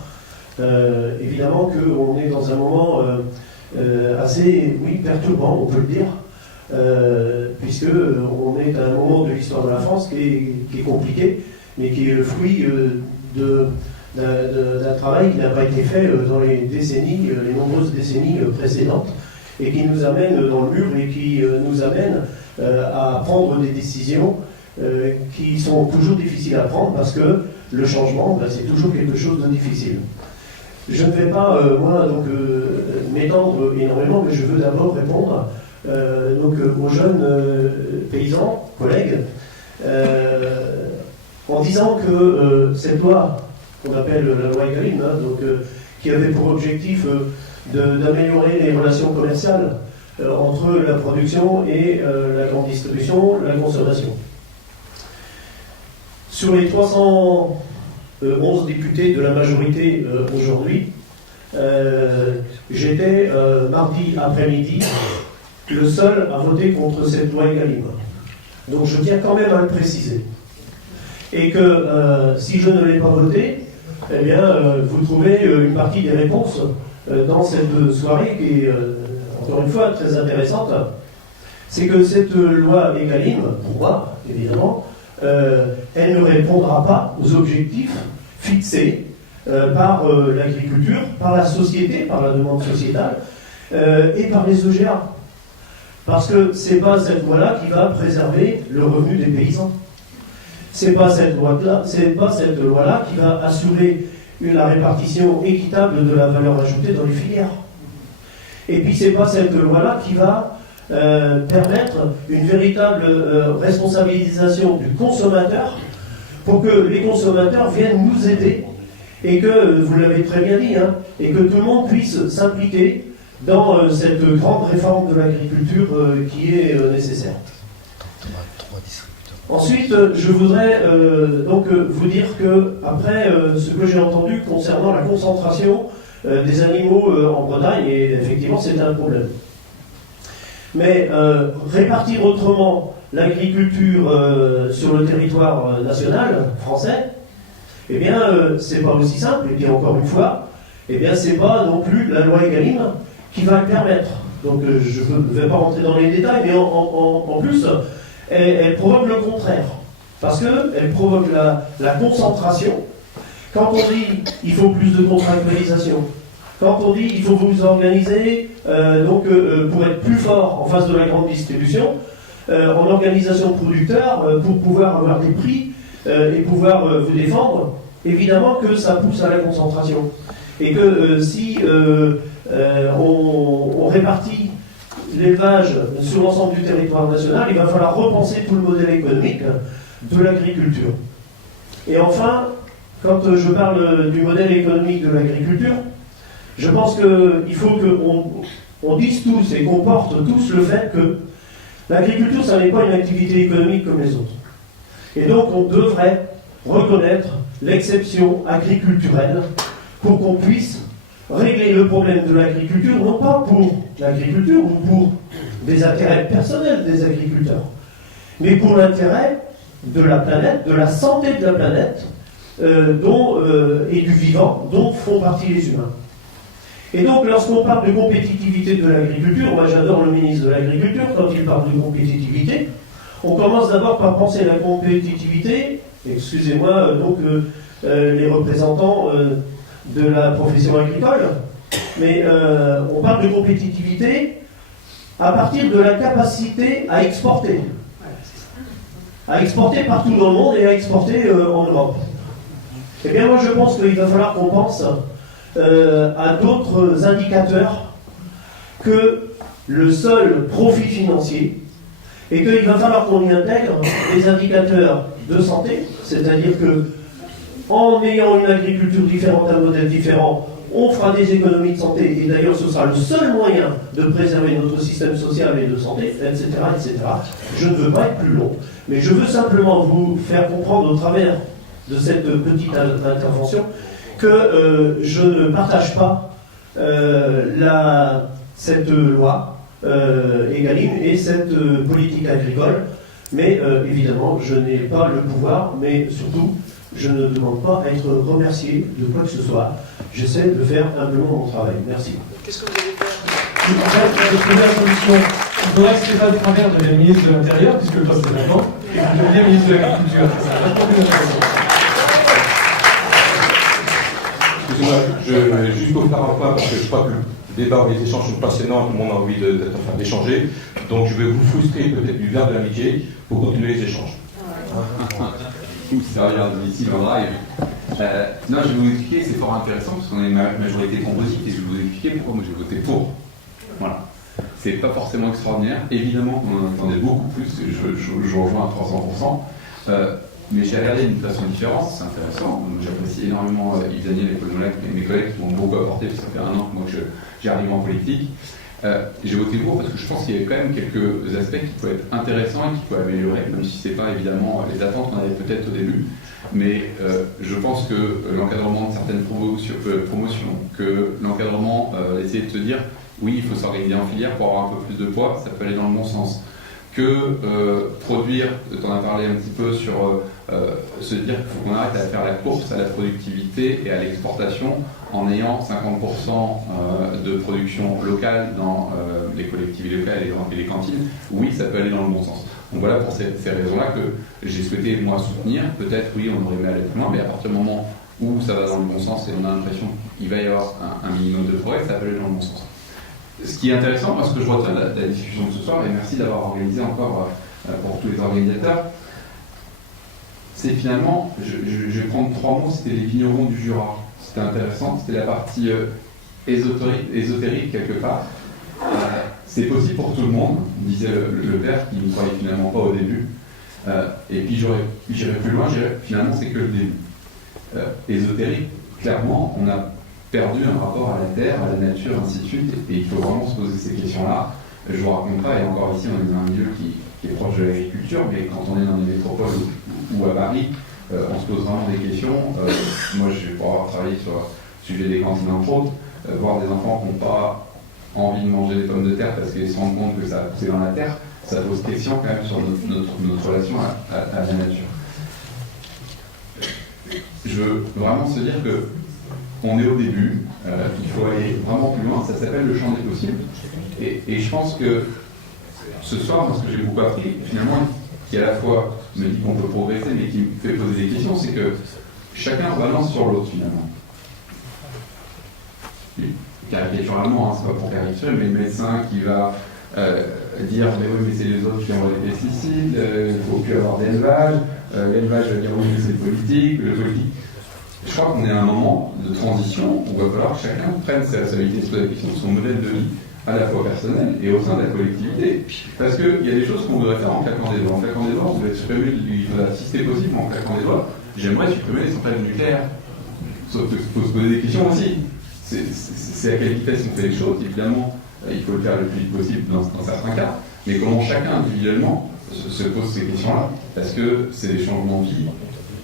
Évidemment qu'on est dans un moment assez perturbant, on peut le dire, puisqu'on est à un moment de l'histoire de la France qui est compliqué, mais qui est le fruit d'un travail qui n'a pas été fait dans les nombreuses décennies précédentes, et qui nous amène dans le mur et qui nous amène à prendre des décisions qui sont toujours difficiles à prendre parce que le changement, c'est toujours quelque chose de difficile. Je ne vais pas, m'étendre énormément, mais je veux d'abord répondre aux jeunes paysans, collègues, en disant que cette loi, qu'on appelle la loi Egalim, qui avait pour objectif d'améliorer les relations commerciales entre la production et la grande distribution, la consommation. Sur les 311 députés de la majorité aujourd'hui, j'étais mardi après-midi le seul à voter contre cette loi Egalim. Donc je tiens quand même à le préciser. Et que si je ne l'ai pas voté, eh bien, vous trouvez une partie des réponses dans cette soirée qui est, encore une fois, très intéressante. C'est que cette loi Egalim, pour moi, évidemment, elle ne répondra pas aux objectifs fixés par l'agriculture, par la société, par la demande sociétale et par les EGA. Parce que ce n'est pas cette loi-là qui va préserver le revenu des paysans. C'est pas cette loi-là qui va assurer la répartition équitable de la valeur ajoutée dans les filières. Et puis c'est pas cette loi-là qui va permettre une véritable responsabilisation du consommateur pour que les consommateurs viennent nous aider et que, vous l'avez très bien dit, hein, et que tout le monde puisse s'impliquer dans cette grande réforme de l'agriculture qui est nécessaire. Ensuite, je voudrais donc vous dire que, après ce que j'ai entendu concernant la concentration des animaux en Bretagne, et effectivement c'est un problème. Mais répartir autrement l'agriculture sur le territoire national français, eh bien c'est pas aussi simple, et puis encore une fois, eh bien c'est pas non plus la loi Egalim qui va le permettre. Donc je ne vais pas rentrer dans les détails, mais en plus, elle provoque le contraire. Parce qu'elle provoque la concentration. Quand on dit il faut plus de contractualisation, quand on dit il faut vous organiser pour être plus fort en face de la grande distribution, en organisation de producteurs, pour pouvoir avoir des prix et pouvoir vous défendre, évidemment que ça pousse à la concentration. Et que si on répartit l'élevage sur l'ensemble du territoire national, il va falloir repenser tout le modèle économique de l'agriculture. Et enfin, quand je parle du modèle économique de l'agriculture, je pense qu'il faut qu'on dise tous et qu'on porte tous le fait que l'agriculture, ça n'est pas une activité économique comme les autres. Et donc on devrait reconnaître l'exception agriculturelle pour qu'on puisse régler le problème de l'agriculture, non pas pour l'agriculture ou pour des intérêts personnels des agriculteurs, mais pour l'intérêt de la planète, de la santé de la planète et du vivant dont font partie les humains. Et donc lorsqu'on parle de compétitivité de l'agriculture, moi j'adore le ministre de l'Agriculture, quand il parle de compétitivité, on commence d'abord par penser la compétitivité, excusez-moi, les représentants de la profession agricole, mais on parle de compétitivité à partir de la capacité à exporter partout dans le monde et à exporter en Europe. Eh bien moi je pense qu'il va falloir qu'on pense à d'autres indicateurs que le seul profit financier, et qu'il va falloir qu'on y intègre des indicateurs de santé, c'est-à-dire que en ayant une agriculture différente, un modèle différent, on fera des économies de santé, et d'ailleurs ce sera le seul moyen de préserver notre système social et de santé, etc., etc. Je ne veux pas être plus long, mais je veux simplement vous faire comprendre au travers de cette petite intervention que je ne partage pas cette loi Egalim et cette politique agricole, mais évidemment je n'ai pas le pouvoir, mais surtout je ne demande pas à être remercié de quoi que ce soit. J'essaie de faire humblement mon travail. Merci. Qu'est-ce que vous allez faire? Je vais trouver la solution. Il faudrait que Stéphane Travers devienne ministre de l'Intérieur, puisque le poste est vacant, et que je devienne ministre de l'Agriculture. Ça va vachement plus intéressant. Excusez-moi, juste pour faire un point, parce que je crois que le débat et les échanges sont passionnants, tout le monde a envie d'échanger. Donc je vais vous frustrer peut-être du verbe de l'amitié pour continuer les échanges. Ça vient d'ici le drive. Non, je vais vous expliquer, c'est fort intéressant parce qu'on a une majorité composite et je vais vous expliquer pourquoi moi j'ai voté pour. Voilà. C'est pas forcément extraordinaire. Évidemment qu'on en attendait beaucoup plus, et je rejoins à 300%. Mais j'ai regardé d'une façon différente, c'est intéressant. J'apprécie énormément Yves Daniel et Paul Molac et mes collègues qui m'ont beaucoup apporté, parce que ça fait 1 an que moi j'arrive en politique. J'ai voté pour parce que je pense qu'il y avait quand même quelques aspects qui pouvaient être intéressants et qui pouvaient améliorer, même si ce n'est pas évidemment les attentes qu'on avait peut-être au début. Mais je pense que l'encadrement de certaines promotions, que l'encadrement, essayer de se dire oui, il faut s'organiser en filière pour avoir un peu plus de poids, ça peut aller dans le bon sens. que produire, tu en as parlé un petit peu sur se dire qu'il faut qu'on arrête à faire la course à la productivité et à l'exportation en ayant 50% de production locale dans les collectivités locales et les cantines. Oui, ça peut aller dans le bon sens. Donc voilà pour ces raisons-là que j'ai souhaité moi soutenir. Peut-être oui, on aurait aimé aller plus loin, mais à partir du moment où ça va dans le bon sens et on a l'impression qu'il va y avoir un minimum de progrès, ça peut aller dans le bon sens. Ce qui est intéressant, parce que je retiens de la discussion de ce soir, et merci d'avoir organisé encore pour tous les organisateurs, c'est finalement, je vais prendre 3 mots, c'était les vignerons du Jura. C'était intéressant, c'était la partie ésotérique quelque part. C'est possible pour tout le monde, disait le père qui ne croyait finalement pas au début. Et puis j'irai plus loin, finalement c'est que le début. Ésotérique, clairement, on a perdu un rapport à la terre, à la nature, ainsi de suite, et il faut vraiment se poser ces questions-là. Je vous raconte pas, et encore ici, on est dans un milieu qui est proche de l'agriculture, mais quand on est dans des métropoles ou à Paris, on se pose vraiment des questions. Moi, pour avoir travaillé sur le sujet des cantines entre autres, voir des enfants qui n'ont pas envie de manger des pommes de terre parce qu'ils se rendent compte que ça a poussé dans la terre, ça pose question quand même sur notre relation à la nature. Je veux vraiment se dire que on est au début, il faut aller vraiment plus loin, ça s'appelle le champ des possibles. Et je pense que ce soir, parce que j'ai beaucoup appris, finalement, qui à la fois me dit qu'on peut progresser, mais qui me fait poser des questions, c'est que chacun balance sur l'autre finalement. Caricaturalement, c'est pas pour caricaturer, mais le médecin qui va dire mais oui, mais c'est les autres qui envoient des pesticides, il ne faut plus avoir d'élevage, l'élevage va dire oui, mais c'est politique, le politique. Je crois qu'on est à un moment de transition où il va falloir que chacun prenne ses responsabilités, se pose la question de son modèle de vie, à la fois personnel et au sein de la collectivité. Parce qu'il y a des choses qu'on devrait faire en claquant des doigts. En claquant des doigts, on devrait supprimer, si c'est possible, en claquant des doigts, j'aimerais supprimer les centrales nucléaires. Sauf qu'il faut se poser des questions aussi. C'est à quelle vitesse on fait les choses. Évidemment, il faut le faire le plus vite possible dans certains cas. Mais comment chacun individuellement se pose ces questions-là, parce que c'est des changements de vie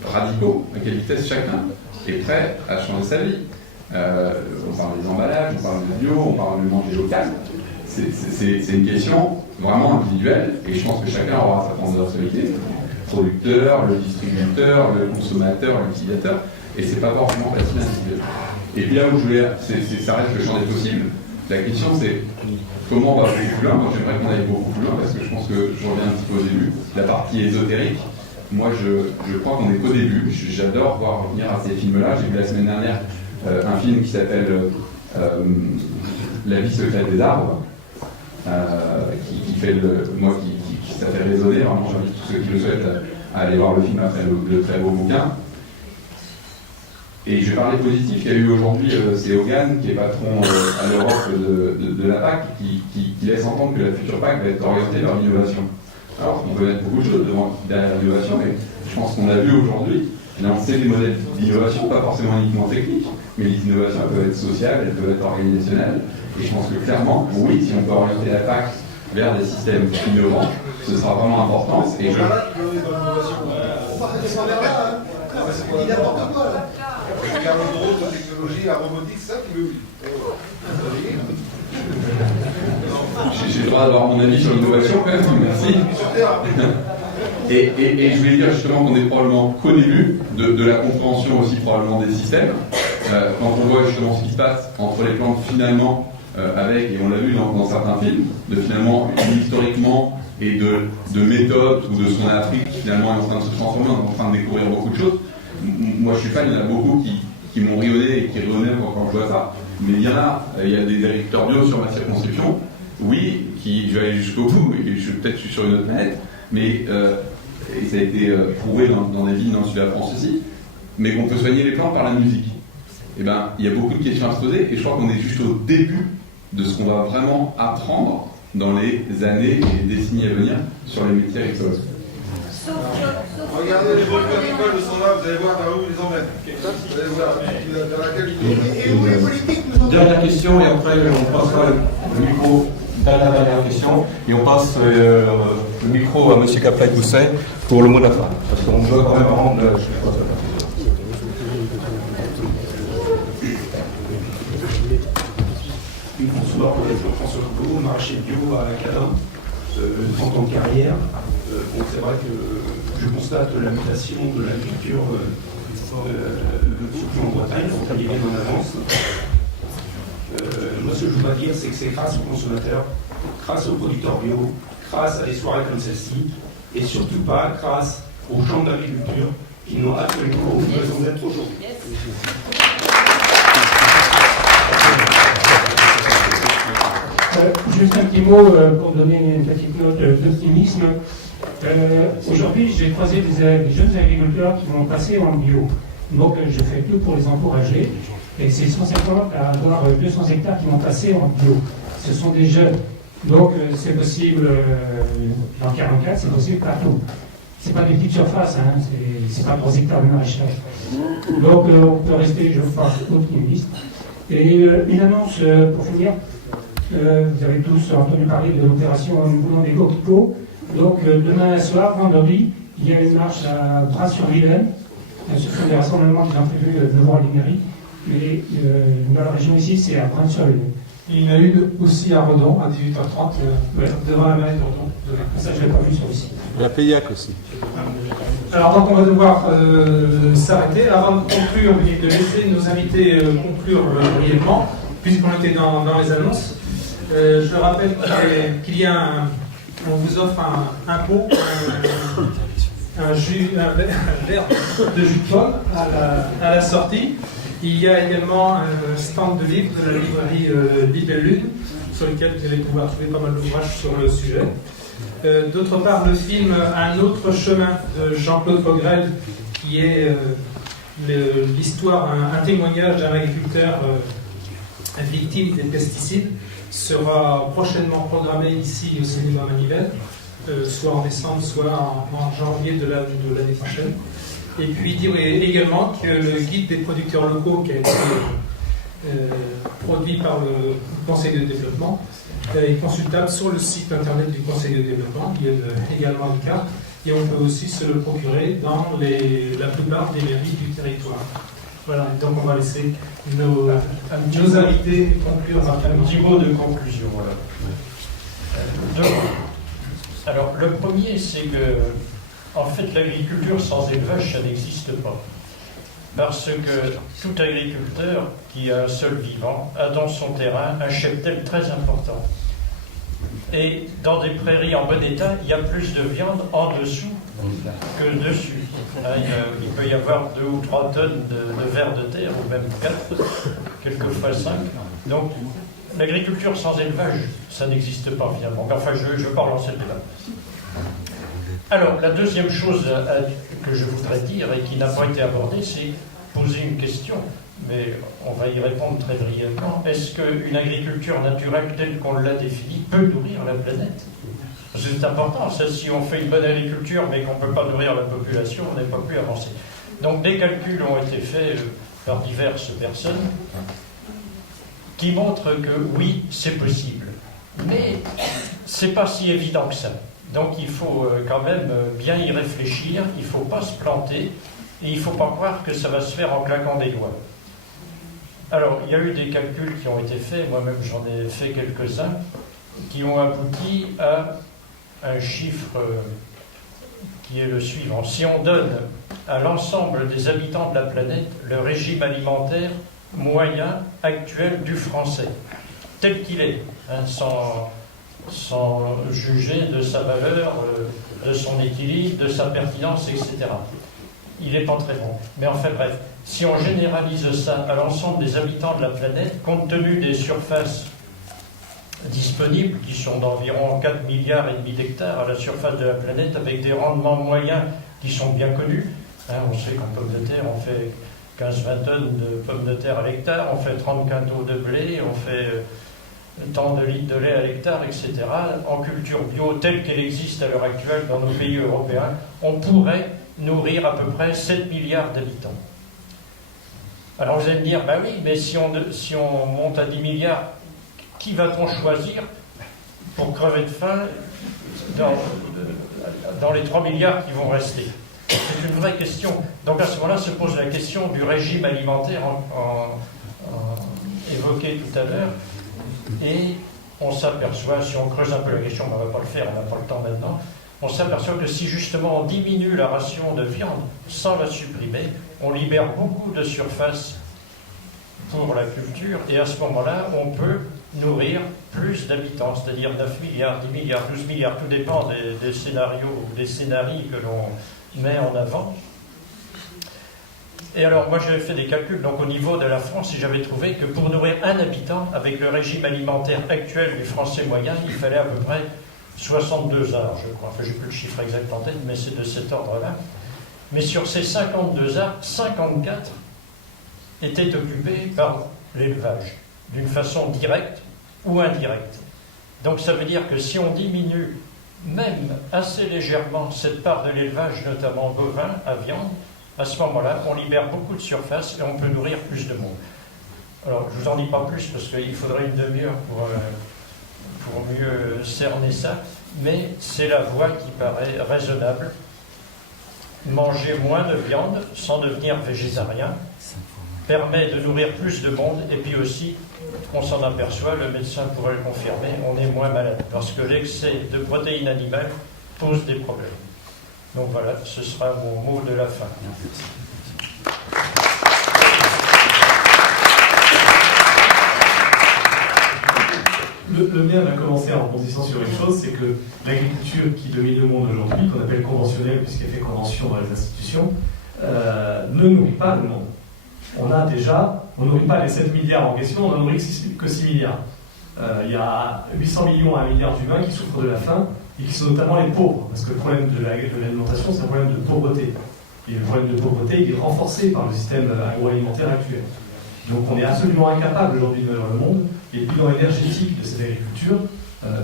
radicaux. À quelle vitesse chacun est prêt à changer sa vie. On parle des emballages, on parle de bio, on parle de manger local. C'est une question vraiment individuelle et je pense que chacun aura sa part de responsabilité. Le producteur, le distributeur, le consommateur, l'utilisateur, et c'est pas forcément facile individuel. Et puis là où je voulais, ça reste le champ des possibles. La question c'est comment on va beaucoup plus loin. Moi j'aimerais qu'on aille beaucoup plus loin parce que je pense que je reviens un petit peu au début. La partie ésotérique, moi je crois qu'on est qu'au début. J'adore revenir à ces films-là. J'ai vu la semaine dernière un film qui s'appelle La vie secrète des arbres, qui ça fait résonner. Vraiment, j'invite tous ceux qui le souhaitent à aller voir le film après le très beau bouquin. Et je vais parler positif. Il y a eu aujourd'hui, c'est Hogan, qui est patron à l'Europe de la PAC, qui laisse entendre que la future PAC va être orientée vers l'innovation. Alors, on peut mettre beaucoup de choses derrière l'innovation, mais je pense qu'on a vu aujourd'hui, c'est des modèles d'innovation, pas forcément uniquement techniques, mais les innovations, elles peuvent être sociales, elles peuvent être organisationnelles. Et je pense que clairement, oui, si on peut orienter la PAC vers des systèmes innovants, ce sera vraiment important. Et je... Il n'importe quoi là. Regarde le drone, la technologie, la robotique, c'est ça qui veut. J'ai le droit d'avoir mon avis sur l'innovation quand même, merci. Et je voulais dire justement qu'on est probablement qu'au début de la compréhension aussi probablement des systèmes. Quand on voit justement ce qui se passe entre les plantes finalement avec, et on l'a vu dans certains films, de finalement historiquement et de méthodes ou de ce qu'on a appris qui finalement est en train de se transformer, on est en train de découvrir beaucoup de choses. Moi je suis fan, il y en a beaucoup qui m'ont rionné et qui rionnaient quand je vois ça, mais il y a des agriculteurs bio sur ma circonscription, oui, je vais aller jusqu'au bout, et peut-être je suis sur une autre planète, mais et ça a été prouvé dans des villes dans le sud de la France aussi, mais qu'on peut soigner les plantes par la musique. Eh bien, il y a beaucoup de questions à se poser, et je crois qu'on est juste au début de ce qu'on va vraiment apprendre dans les années et les décennies à venir sur les métiers agricoles. Regardez les bonnes agricoles de son âme, vous allez voir vers où ils les emmènent. Vous allez voir dans la qualité. Et où les politiques nous emmènent. Dernière question, et après on passera le micro. Dernière question, et on passe le micro à M. Caplaille-Gousset pour le mot de la fin. Parce qu'on doit quand même rendre. François Legault, maraîcher bio à la Cadin. 30 ans de carrière. Bon, c'est vrai que je constate la mutation de l'agriculture, surtout en Bretagne, on travaille bien en avance. Moi, ce que je voudrais dire, c'est que c'est grâce aux consommateurs, grâce aux producteurs bio, grâce à des soirées comme celle-ci, et surtout pas grâce aux champs d'agriculture qui n'ont absolument aucune raison d'être aujourd'hui. Juste un petit mot pour donner une petite note d'optimisme. Aujourd'hui, j'ai croisé des jeunes agriculteurs qui vont passer en bio. Donc, je fais tout pour les encourager. Et c'est 150 à avoir 200 hectares qui vont passer en bio. Ce sont des jeunes. Donc, c'est possible dans 44, c'est possible partout. C'est pas des petites surfaces, hein, c'est pas 3 hectares de maraîchage. Donc, on peut rester, je pense, optimiste. Et une annonce pour finir. Vous avez tous entendu parler de l'opération Boulon des Coquelicots. Donc, demain soir, vendredi, il y a une marche à Bras-sur-Vilaine. Ce sont des rassemblements qui sont prévus devant les mairies. Mais dans la région ici, c'est à Bras-sur-Vilaine. Il y en a une aussi à Redon, à 18h30, devant la mairie de Redon. Ça, je ne l'ai pas vu sur le site. La Paysac aussi. Alors, donc, on va devoir s'arrêter. Avant de conclure, de laisser nos invités conclure brièvement, puisqu'on était dans les annonces. Je rappelle qu'il y a on vous offre un pot, un verre de jus de pomme à la sortie. Il y a également un stand de livres de la librairie Libelle Lune, sur lequel vous allez pouvoir trouver pas mal d'ouvrages sur le sujet. D'autre part, le film Un autre chemin de Jean-Claude Pogrel, qui est l'histoire, un témoignage d'un agriculteur victime des pesticides, sera prochainement programmé ici au cinéma Manivelle, soit en décembre, soit en janvier de l'année prochaine. Et puis dire également que le guide des producteurs locaux qui a été produit par le Conseil de développement est consultable sur le site internet du Conseil de développement. Il y a également une carte et on peut aussi se le procurer dans la plupart des mairies du territoire. Voilà, donc on va laisser nos invités conclure rapidement. Un petit mot de conclusion. Voilà. Alors, le premier, c'est que, en fait, l'agriculture sans élevage, ça n'existe pas. Parce que tout agriculteur qui a un sol vivant a dans son terrain un cheptel très important. Et dans des prairies en bon état, il y a plus de viande en dessous que dessus. Il peut y avoir 2 ou 3 tonnes de vers de terre, ou même 4, quelquefois 5. Donc, l'agriculture sans élevage, ça n'existe pas finalement. Enfin, je parle en cette débat. Alors, la deuxième chose que je voudrais dire et qui n'a pas été abordée, c'est poser une question, mais on va y répondre très brièvement. Est-ce qu'une agriculture naturelle telle qu'on l'a définie peut nourrir la planète ? C'est important, ça, si on fait une bonne agriculture mais qu'on ne peut pas nourrir la population, on n'est pas plus avancé. Donc des calculs ont été faits par diverses personnes qui montrent que oui, c'est possible. Mais c'est pas si évident que ça. Donc il faut quand même bien y réfléchir, il ne faut pas se planter, et il ne faut pas croire que ça va se faire en claquant des doigts. Alors, il y a eu des calculs qui ont été faits, moi-même j'en ai fait quelques-uns, qui ont abouti à un chiffre qui est le suivant. Si on donne à l'ensemble des habitants de la planète le régime alimentaire moyen actuel du français, tel qu'il est, sans juger de sa valeur, de son équilibre, de sa pertinence, etc. Il n'est pas très bon. Mais enfin bref, si on généralise ça à l'ensemble des habitants de la planète, compte tenu des surfaces disponibles, qui sont d'environ 4,5 milliards d'hectares à la surface de la planète, avec des rendements moyens qui sont bien connus. On sait qu'en pommes de terre, on fait 15-20 tonnes de pommes de terre à l'hectare, on fait 30 quintaux de blé, on fait tant de litres de lait à l'hectare, etc. En culture bio, telle qu'elle existe à l'heure actuelle dans nos pays européens, on pourrait nourrir à peu près 7 milliards d'habitants. Alors vous allez me dire, ben oui, mais si on monte à 10 milliards, qui va-t-on choisir pour crever de faim dans les 3 milliards qui vont rester? C'est une vraie question. Donc à ce moment-là se pose la question du régime alimentaire évoqué tout à l'heure. Et on s'aperçoit, si on creuse un peu la question, on ne va pas le faire, on n'a pas le temps maintenant, on s'aperçoit que si justement on diminue la ration de viande sans la supprimer, on libère beaucoup de surface pour la culture, et à ce moment-là, on peut nourrir plus d'habitants, c'est-à-dire 9 milliards, 10 milliards, 12 milliards, tout dépend des scénarios, des scénarios que l'on met en avant. Et alors, moi j'avais fait des calculs, donc au niveau de la France, et j'avais trouvé que pour nourrir un habitant, avec le régime alimentaire actuel du français moyen, il fallait à peu près 62 heures, je crois. Enfin, j'ai plus le chiffre exact en tête, mais c'est de cet ordre-là. Mais sur ces 52 heures, 54 étaient occupés par l'élevage, d'une façon directe ou indirecte. Donc ça veut dire que si on diminue même assez légèrement cette part de l'élevage, notamment bovin, à viande, à ce moment-là, on libère beaucoup de surface et on peut nourrir plus de monde. Alors, je ne vous en dis pas plus parce qu'il faudrait une demi-heure pour mieux cerner ça, mais c'est la voie qui paraît raisonnable. Manger moins de viande sans devenir végétarien permet de nourrir plus de monde, et puis aussi, on s'en aperçoit, le médecin pourrait le confirmer, on est moins malade, parce que l'excès de protéines animales pose des problèmes. Donc voilà, ce sera mon mot de la fin. Le mien va commencer en rebondissant sur une chose, c'est que l'agriculture qui domine le monde aujourd'hui, qu'on appelle conventionnelle puisqu'elle fait convention dans les institutions, ne nourrit pas le monde. On ne nourrit pas les 7 milliards en question, on n'en nourrit que 6 milliards. Il y a 800 millions à 1 milliard d'humains qui souffrent de la faim et qui sont notamment les pauvres, parce que le problème de l'alimentation, c'est un problème de pauvreté. Et le problème de pauvreté, il est renforcé par le système agroalimentaire actuel. Donc on est absolument incapable aujourd'hui de nourrir le monde, et le bilan énergétique de cette agriculture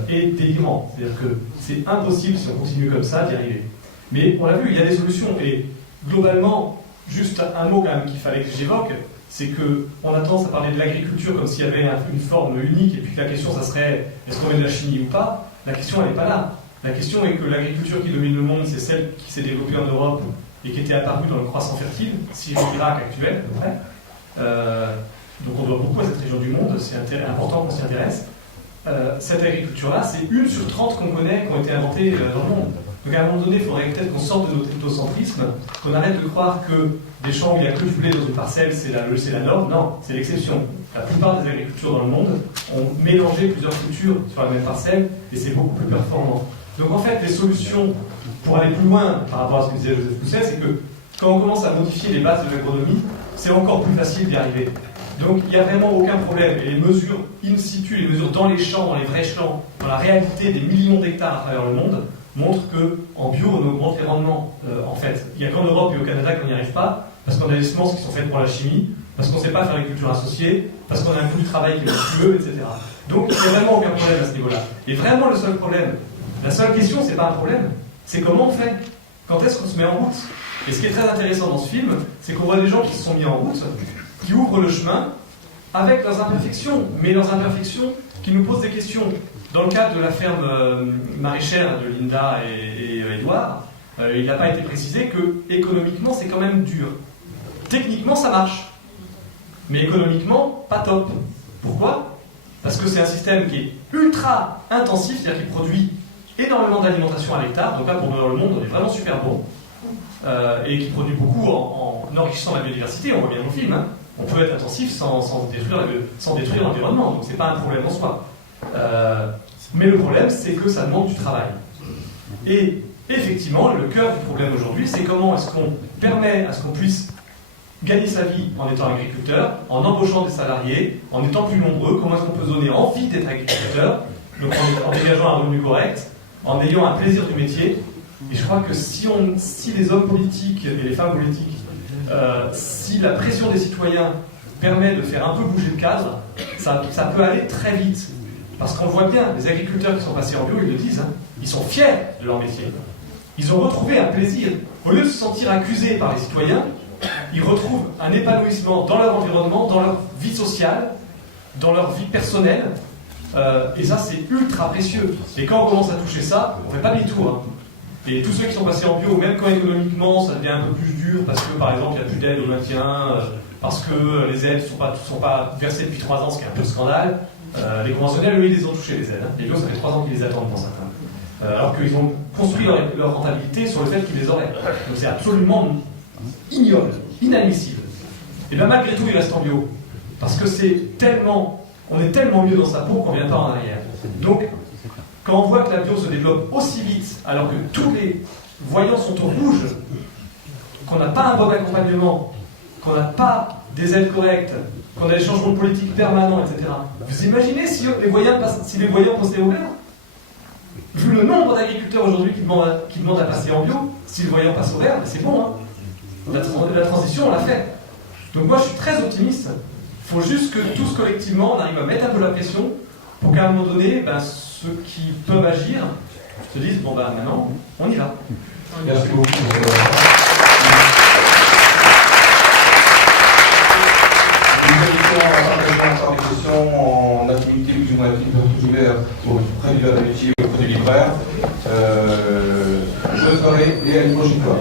est délirant. C'est-à-dire que c'est impossible, si on continue comme ça, d'y arriver. Mais on l'a vu, il y a des solutions, et globalement, juste un mot quand même qu'il fallait que j'évoque, c'est qu'on a tendance à parler de l'agriculture comme s'il y avait une forme unique, et puis que la question, ça serait est-ce qu'on met de la chimie ou pas? La question, elle n'est pas là. La question est que l'agriculture qui domine le monde, c'est celle qui s'est développée en Europe et qui était apparue dans le croissant fertile, si je l'Irak actuel, à peu près. Donc on doit beaucoup à cette région du monde, c'est important qu'on s'y intéresse. Cette agriculture-là, c'est 1 sur 30 qu'on connaît, qui ont été inventées dans le monde. Donc à un moment donné, il faudrait peut-être qu'on sorte de notre ethnocentrisme, qu'on arrête de croire que des champs où il n'y a que du blé dans une parcelle, c'est la norme. Non, c'est l'exception. La plupart des agricultures dans le monde ont mélangé plusieurs cultures sur la même parcelle, et c'est beaucoup plus performant. Donc en fait, les solutions pour aller plus loin par rapport à ce que disait Joseph Pousset, c'est que quand on commence à modifier les bases de l'agronomie, c'est encore plus facile d'y arriver. Donc il n'y a vraiment aucun problème. Et les mesures in situ, les mesures dans les champs, dans les vrais champs, dans la réalité des millions d'hectares à travers le monde, montrent qu'en bio, on augmente les rendements. En fait, il n'y a qu'en Europe et au Canada qu'on n'y arrive pas, parce qu'on a des semences qui sont faites pour la chimie, parce qu'on ne sait pas faire l'agriculture associée, parce qu'on a un coût du travail qui est monstrueux, etc. Donc il n'y a vraiment aucun problème à ce niveau-là. Et vraiment le seul problème, la seule question, c'est pas un problème, c'est comment on fait. Quand est-ce qu'on se met en route? Et ce qui est très intéressant dans ce film, c'est qu'on voit des gens qui se sont mis en route, qui ouvrent le chemin avec leurs imperfections, mais leurs imperfections qui nous posent des questions. Dans le cadre de la ferme maraîchère de Linda et Edouard, il n'a pas été précisé que économiquement c'est quand même dur. Techniquement ça marche, mais économiquement pas top. Pourquoi? Parce que c'est un système qui est ultra intensif, c'est-à-dire qu'il produit énormément d'alimentation à l'hectare, donc là pour nourrir le monde on est vraiment super bon, et qui produit beaucoup en enrichissant la biodiversité, on voit bien dans le film, hein. On peut être intensif sans détruire l'environnement, donc c'est pas un problème en soi. Mais le problème, c'est que ça demande du travail. Et effectivement, le cœur du problème aujourd'hui, c'est comment est-ce qu'on permet à ce qu'on puisse gagner sa vie en étant agriculteur, en embauchant des salariés, en étant plus nombreux, comment est-ce qu'on peut donner envie d'être agriculteur, donc en dégageant un revenu correct, en ayant un plaisir du métier. Et je crois que si les hommes politiques et les femmes politiques, si la pression des citoyens permet de faire un peu bouger le cadre, ça peut aller très vite. Parce qu'on voit bien, les agriculteurs qui sont passés en bio, ils le disent, hein, ils sont fiers de leur métier. Ils ont retrouvé un plaisir. Au lieu de se sentir accusés par les citoyens, ils retrouvent un épanouissement dans leur environnement, dans leur vie sociale, dans leur vie personnelle. Et ça, c'est ultra précieux. Et quand on commence à toucher ça, on ne fait pas demi-tour. Hein. Et tous ceux qui sont passés en bio, même quand économiquement ça devient un peu plus dur, parce que par exemple il n'y a plus d'aide au maintien, parce que les aides ne sont pas versées depuis 3 ans, ce qui est un peu le scandale, Les conventionnels, eux, ils les ont touchés, les aides. Les bio, ça fait 3 ans qu'ils les attendent pour certains. Alors qu'ils ont construit leur rentabilité sur le fait qu'ils les auraient. Donc c'est absolument ignoble, inadmissible. Et bien malgré tout, il reste en bio. Parce que on est tellement mieux dans sa peau qu'on ne vient pas en arrière. Donc, quand on voit que la bio se développe aussi vite, alors que tous les voyants sont au rouge, qu'on n'a pas un bon accompagnement, qu'on n'a pas des aides correctes, qu'on a des changements de politique permanents, etc. Vous imaginez si les voyants passaient au vert? Vu le nombre d'agriculteurs aujourd'hui qui demandent à passer en bio, si le voyant passe au vert, c'est bon, hein. La transition, on l'a fait. Donc moi, je suis très optimiste. Il faut juste que tous collectivement, on arrive à mettre un peu la pression pour qu'à un moment donné, ceux qui peuvent agir se disent, bon maintenant, on y va. Merci beaucoup. Par des questions en activité plus ou moins ouverte auprès du verre de métier, auprès du libraire. Bonne soirée et à une prochaine fois.